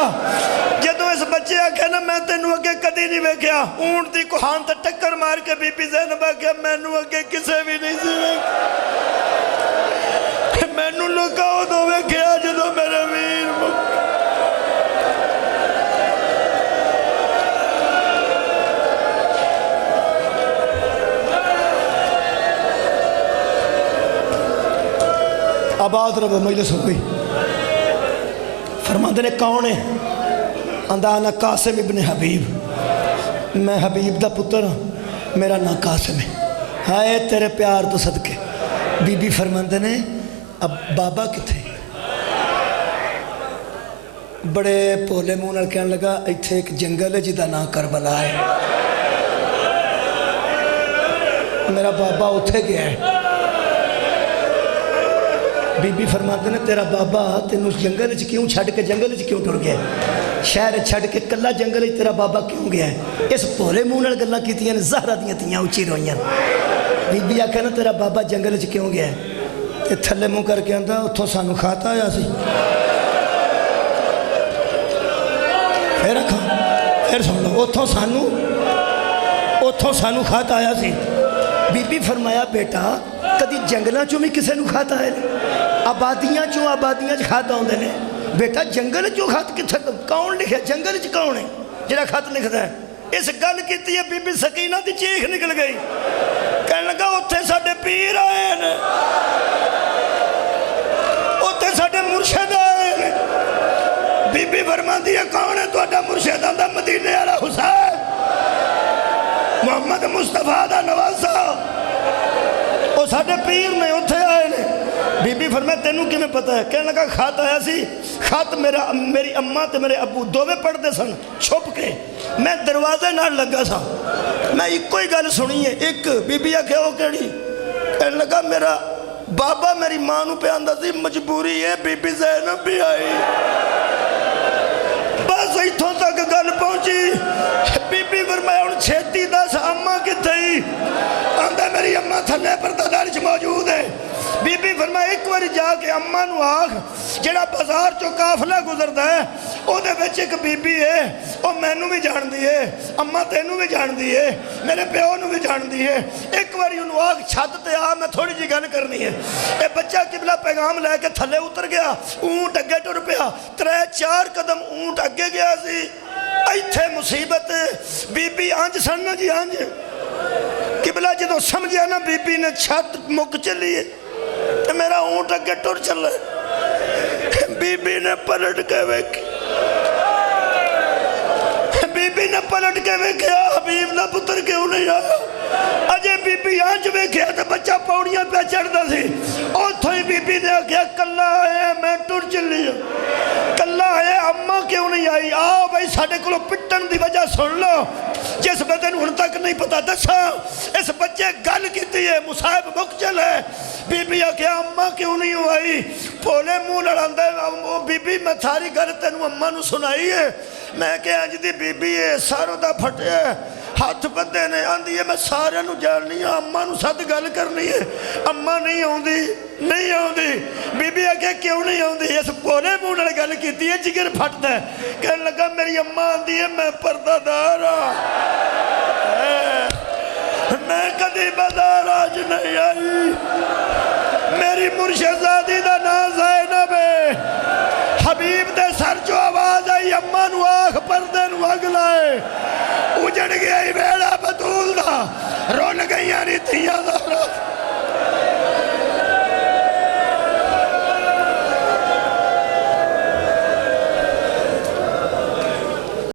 जदों इस बच्चे आख्या ना मैं तेनू अगे कदी नहीं वेख्या, ऊंट दी कुहान ते टक्कर मार के बीबी ज़ैनब आख्या मैनू अगे किसे भी नहीं सी वेख्या, मैनू लोकां उदों वेख्या जदों मेरे वीर आबाद रहो। मजलिस हो गई। फरमाते ने कौन है? आंदा ना कासिम इब्न हबीब, मैं हबीब दा पुत्र हाँ, मेरा ना कासिम है। हाय तेरे प्यार तो सदके। बीबी फरमाते ने अब बाबा किथे? बड़े भोले मुँह नाल कहन लगा इत्थे एक जंगल है जिदा नाम करबला है, मेरा बाबा उत्थे गया है। बीबी फरमाते ने तेरा बाबा तेन जंगल क्यों छड़ के जंगल क्यों टुर गया? शहर छड़ के कला जंगल तेरा बाबा क्यों गया है? इस भोले मुँह नाल गल्लां कीतियां ने, ज़हरा दियां तियां उच्ची रोईयां। बीबी आखे ना तेरा बाबा जंगल क्यों गया है? ते थल्ले मुँह करके आंदा उत्थों सानू खाता आया सी। फिर आखा फिर सुन लो, उत्थों सानू खाता आया सी। बीबी फरमाया बेटा कदी जंगलों चों भी किसी को खाता है? आबादियां चों खत आते हैं। बेटा जंगल चों खत कितने, कौन लिखे जंगल च कौन है जिहड़ा खत लिखता है? इस गल की है बीबी सकीना की चीख निकल गई। कहने लगा उत्थे साडे पीर आए ने, उत्थे साडे मुर्शद आए ने। बीबी फरमांदी है कौन है तुहाडा मुर्शद? आंदा मदीने वाला हुसैन, मुहम्मद मुस्तफा दा नवासा, वो साडे पीर ने उत्थे आए ने। बीबी फरमाया तेनू किवें पता है? कहने लगा खत आया सी। खत मेरी अम्मा ते मेरे अबू दोवें पढ़ते सन छुप के, मैं दरवाजे नाल लगा सा। मैं इको ही गल सुनी है एक। बीबी आख्या वो केड़ी? कहने लगा मेरा बाबा मेरी मां नू पे आंदा सी मजबूरी है बीबी ज़ैनब भी आई। बस इत्थों तक गल पहुंची। बीबी फरमाया हुण छेती दस अम्मा कित्थे? आंदा मेरी अम्मा थल्ले परदादारी च मौजूद है। बीबी फरमाया एक बार जाके अम्मा नू आख जेड़ा बाजार चो काफला गुजरदा है ओदे विच एक बीबी है, वो मैनू भी जानदी है, अम्मा तेनू भी जानदी है, मेरे प्यो नू भी जानदी है। एक बार उन्होंने आख छत ते आ, मैं थोड़ी जी गल करनी है। ये बच्चा किबला पैगाम लैके थल्ले उतर गया, ऊंट अगे टुर पिया। 3-4 कदम ऊंट अगे गया सी। इत्थे मुसीबत। बीबी अंज सन ना जी, अंज किबला जो समझिया ना बीबी ने छत मुक चली है तो मेरा ऊंट अगे टुर चला। बीबी ने पलट के वेखी, बीबी ने पलट के वेख्या हबीब दा पुत्र क्यों नहीं आया। अजे बीबी अंज वेख्या तो बच्चा पौड़ियां पे चढ़ता सी। उथों ही बीबी ने आख्या कल्ला आया मैं टुर चली कल्ला आया अम्मा क्यों नहीं आई। आओ भाई साढ़े को पिटन की वजह सुन लो जिस बंदे हुण तक नहीं पता दसा। इस बच्चे गल की है मुसाहिब मुकचल है। बीबी आख्या अम्मा क्यों नहीं आई। भोले मुँह लड़ांदा बीबी मैं सारी गल तेन अम्मा नूं सुनाई है। मैं क्या अंज दी बीबी है सारों दा फटिया हाथ बंदे ने आंदी है मैं सारिਆਂ ਨੂੰ जाननी हाँ अम्मा नूं सद गल करनी है। अम्मा नहीं आउंदी नहीं आउंदी। बीबी आख्या क्यों नहीं आउंदी। इस भोले मुँह नाल गल कीती है जिगर फटदा कहन लगा मेरी अम्मा आंदी है मैं पर्दादार हाँ मैं कदी बाजार आज नहीं आई। मेरी मुर्शदादी का नाम ज़ैनब है। हबीब दे सर चो आवाज आई अम्मा नू आख पर्दे नू अग लाए। उजड़ गया वेड़ा बतूल दा रुल गई नी थियां दा।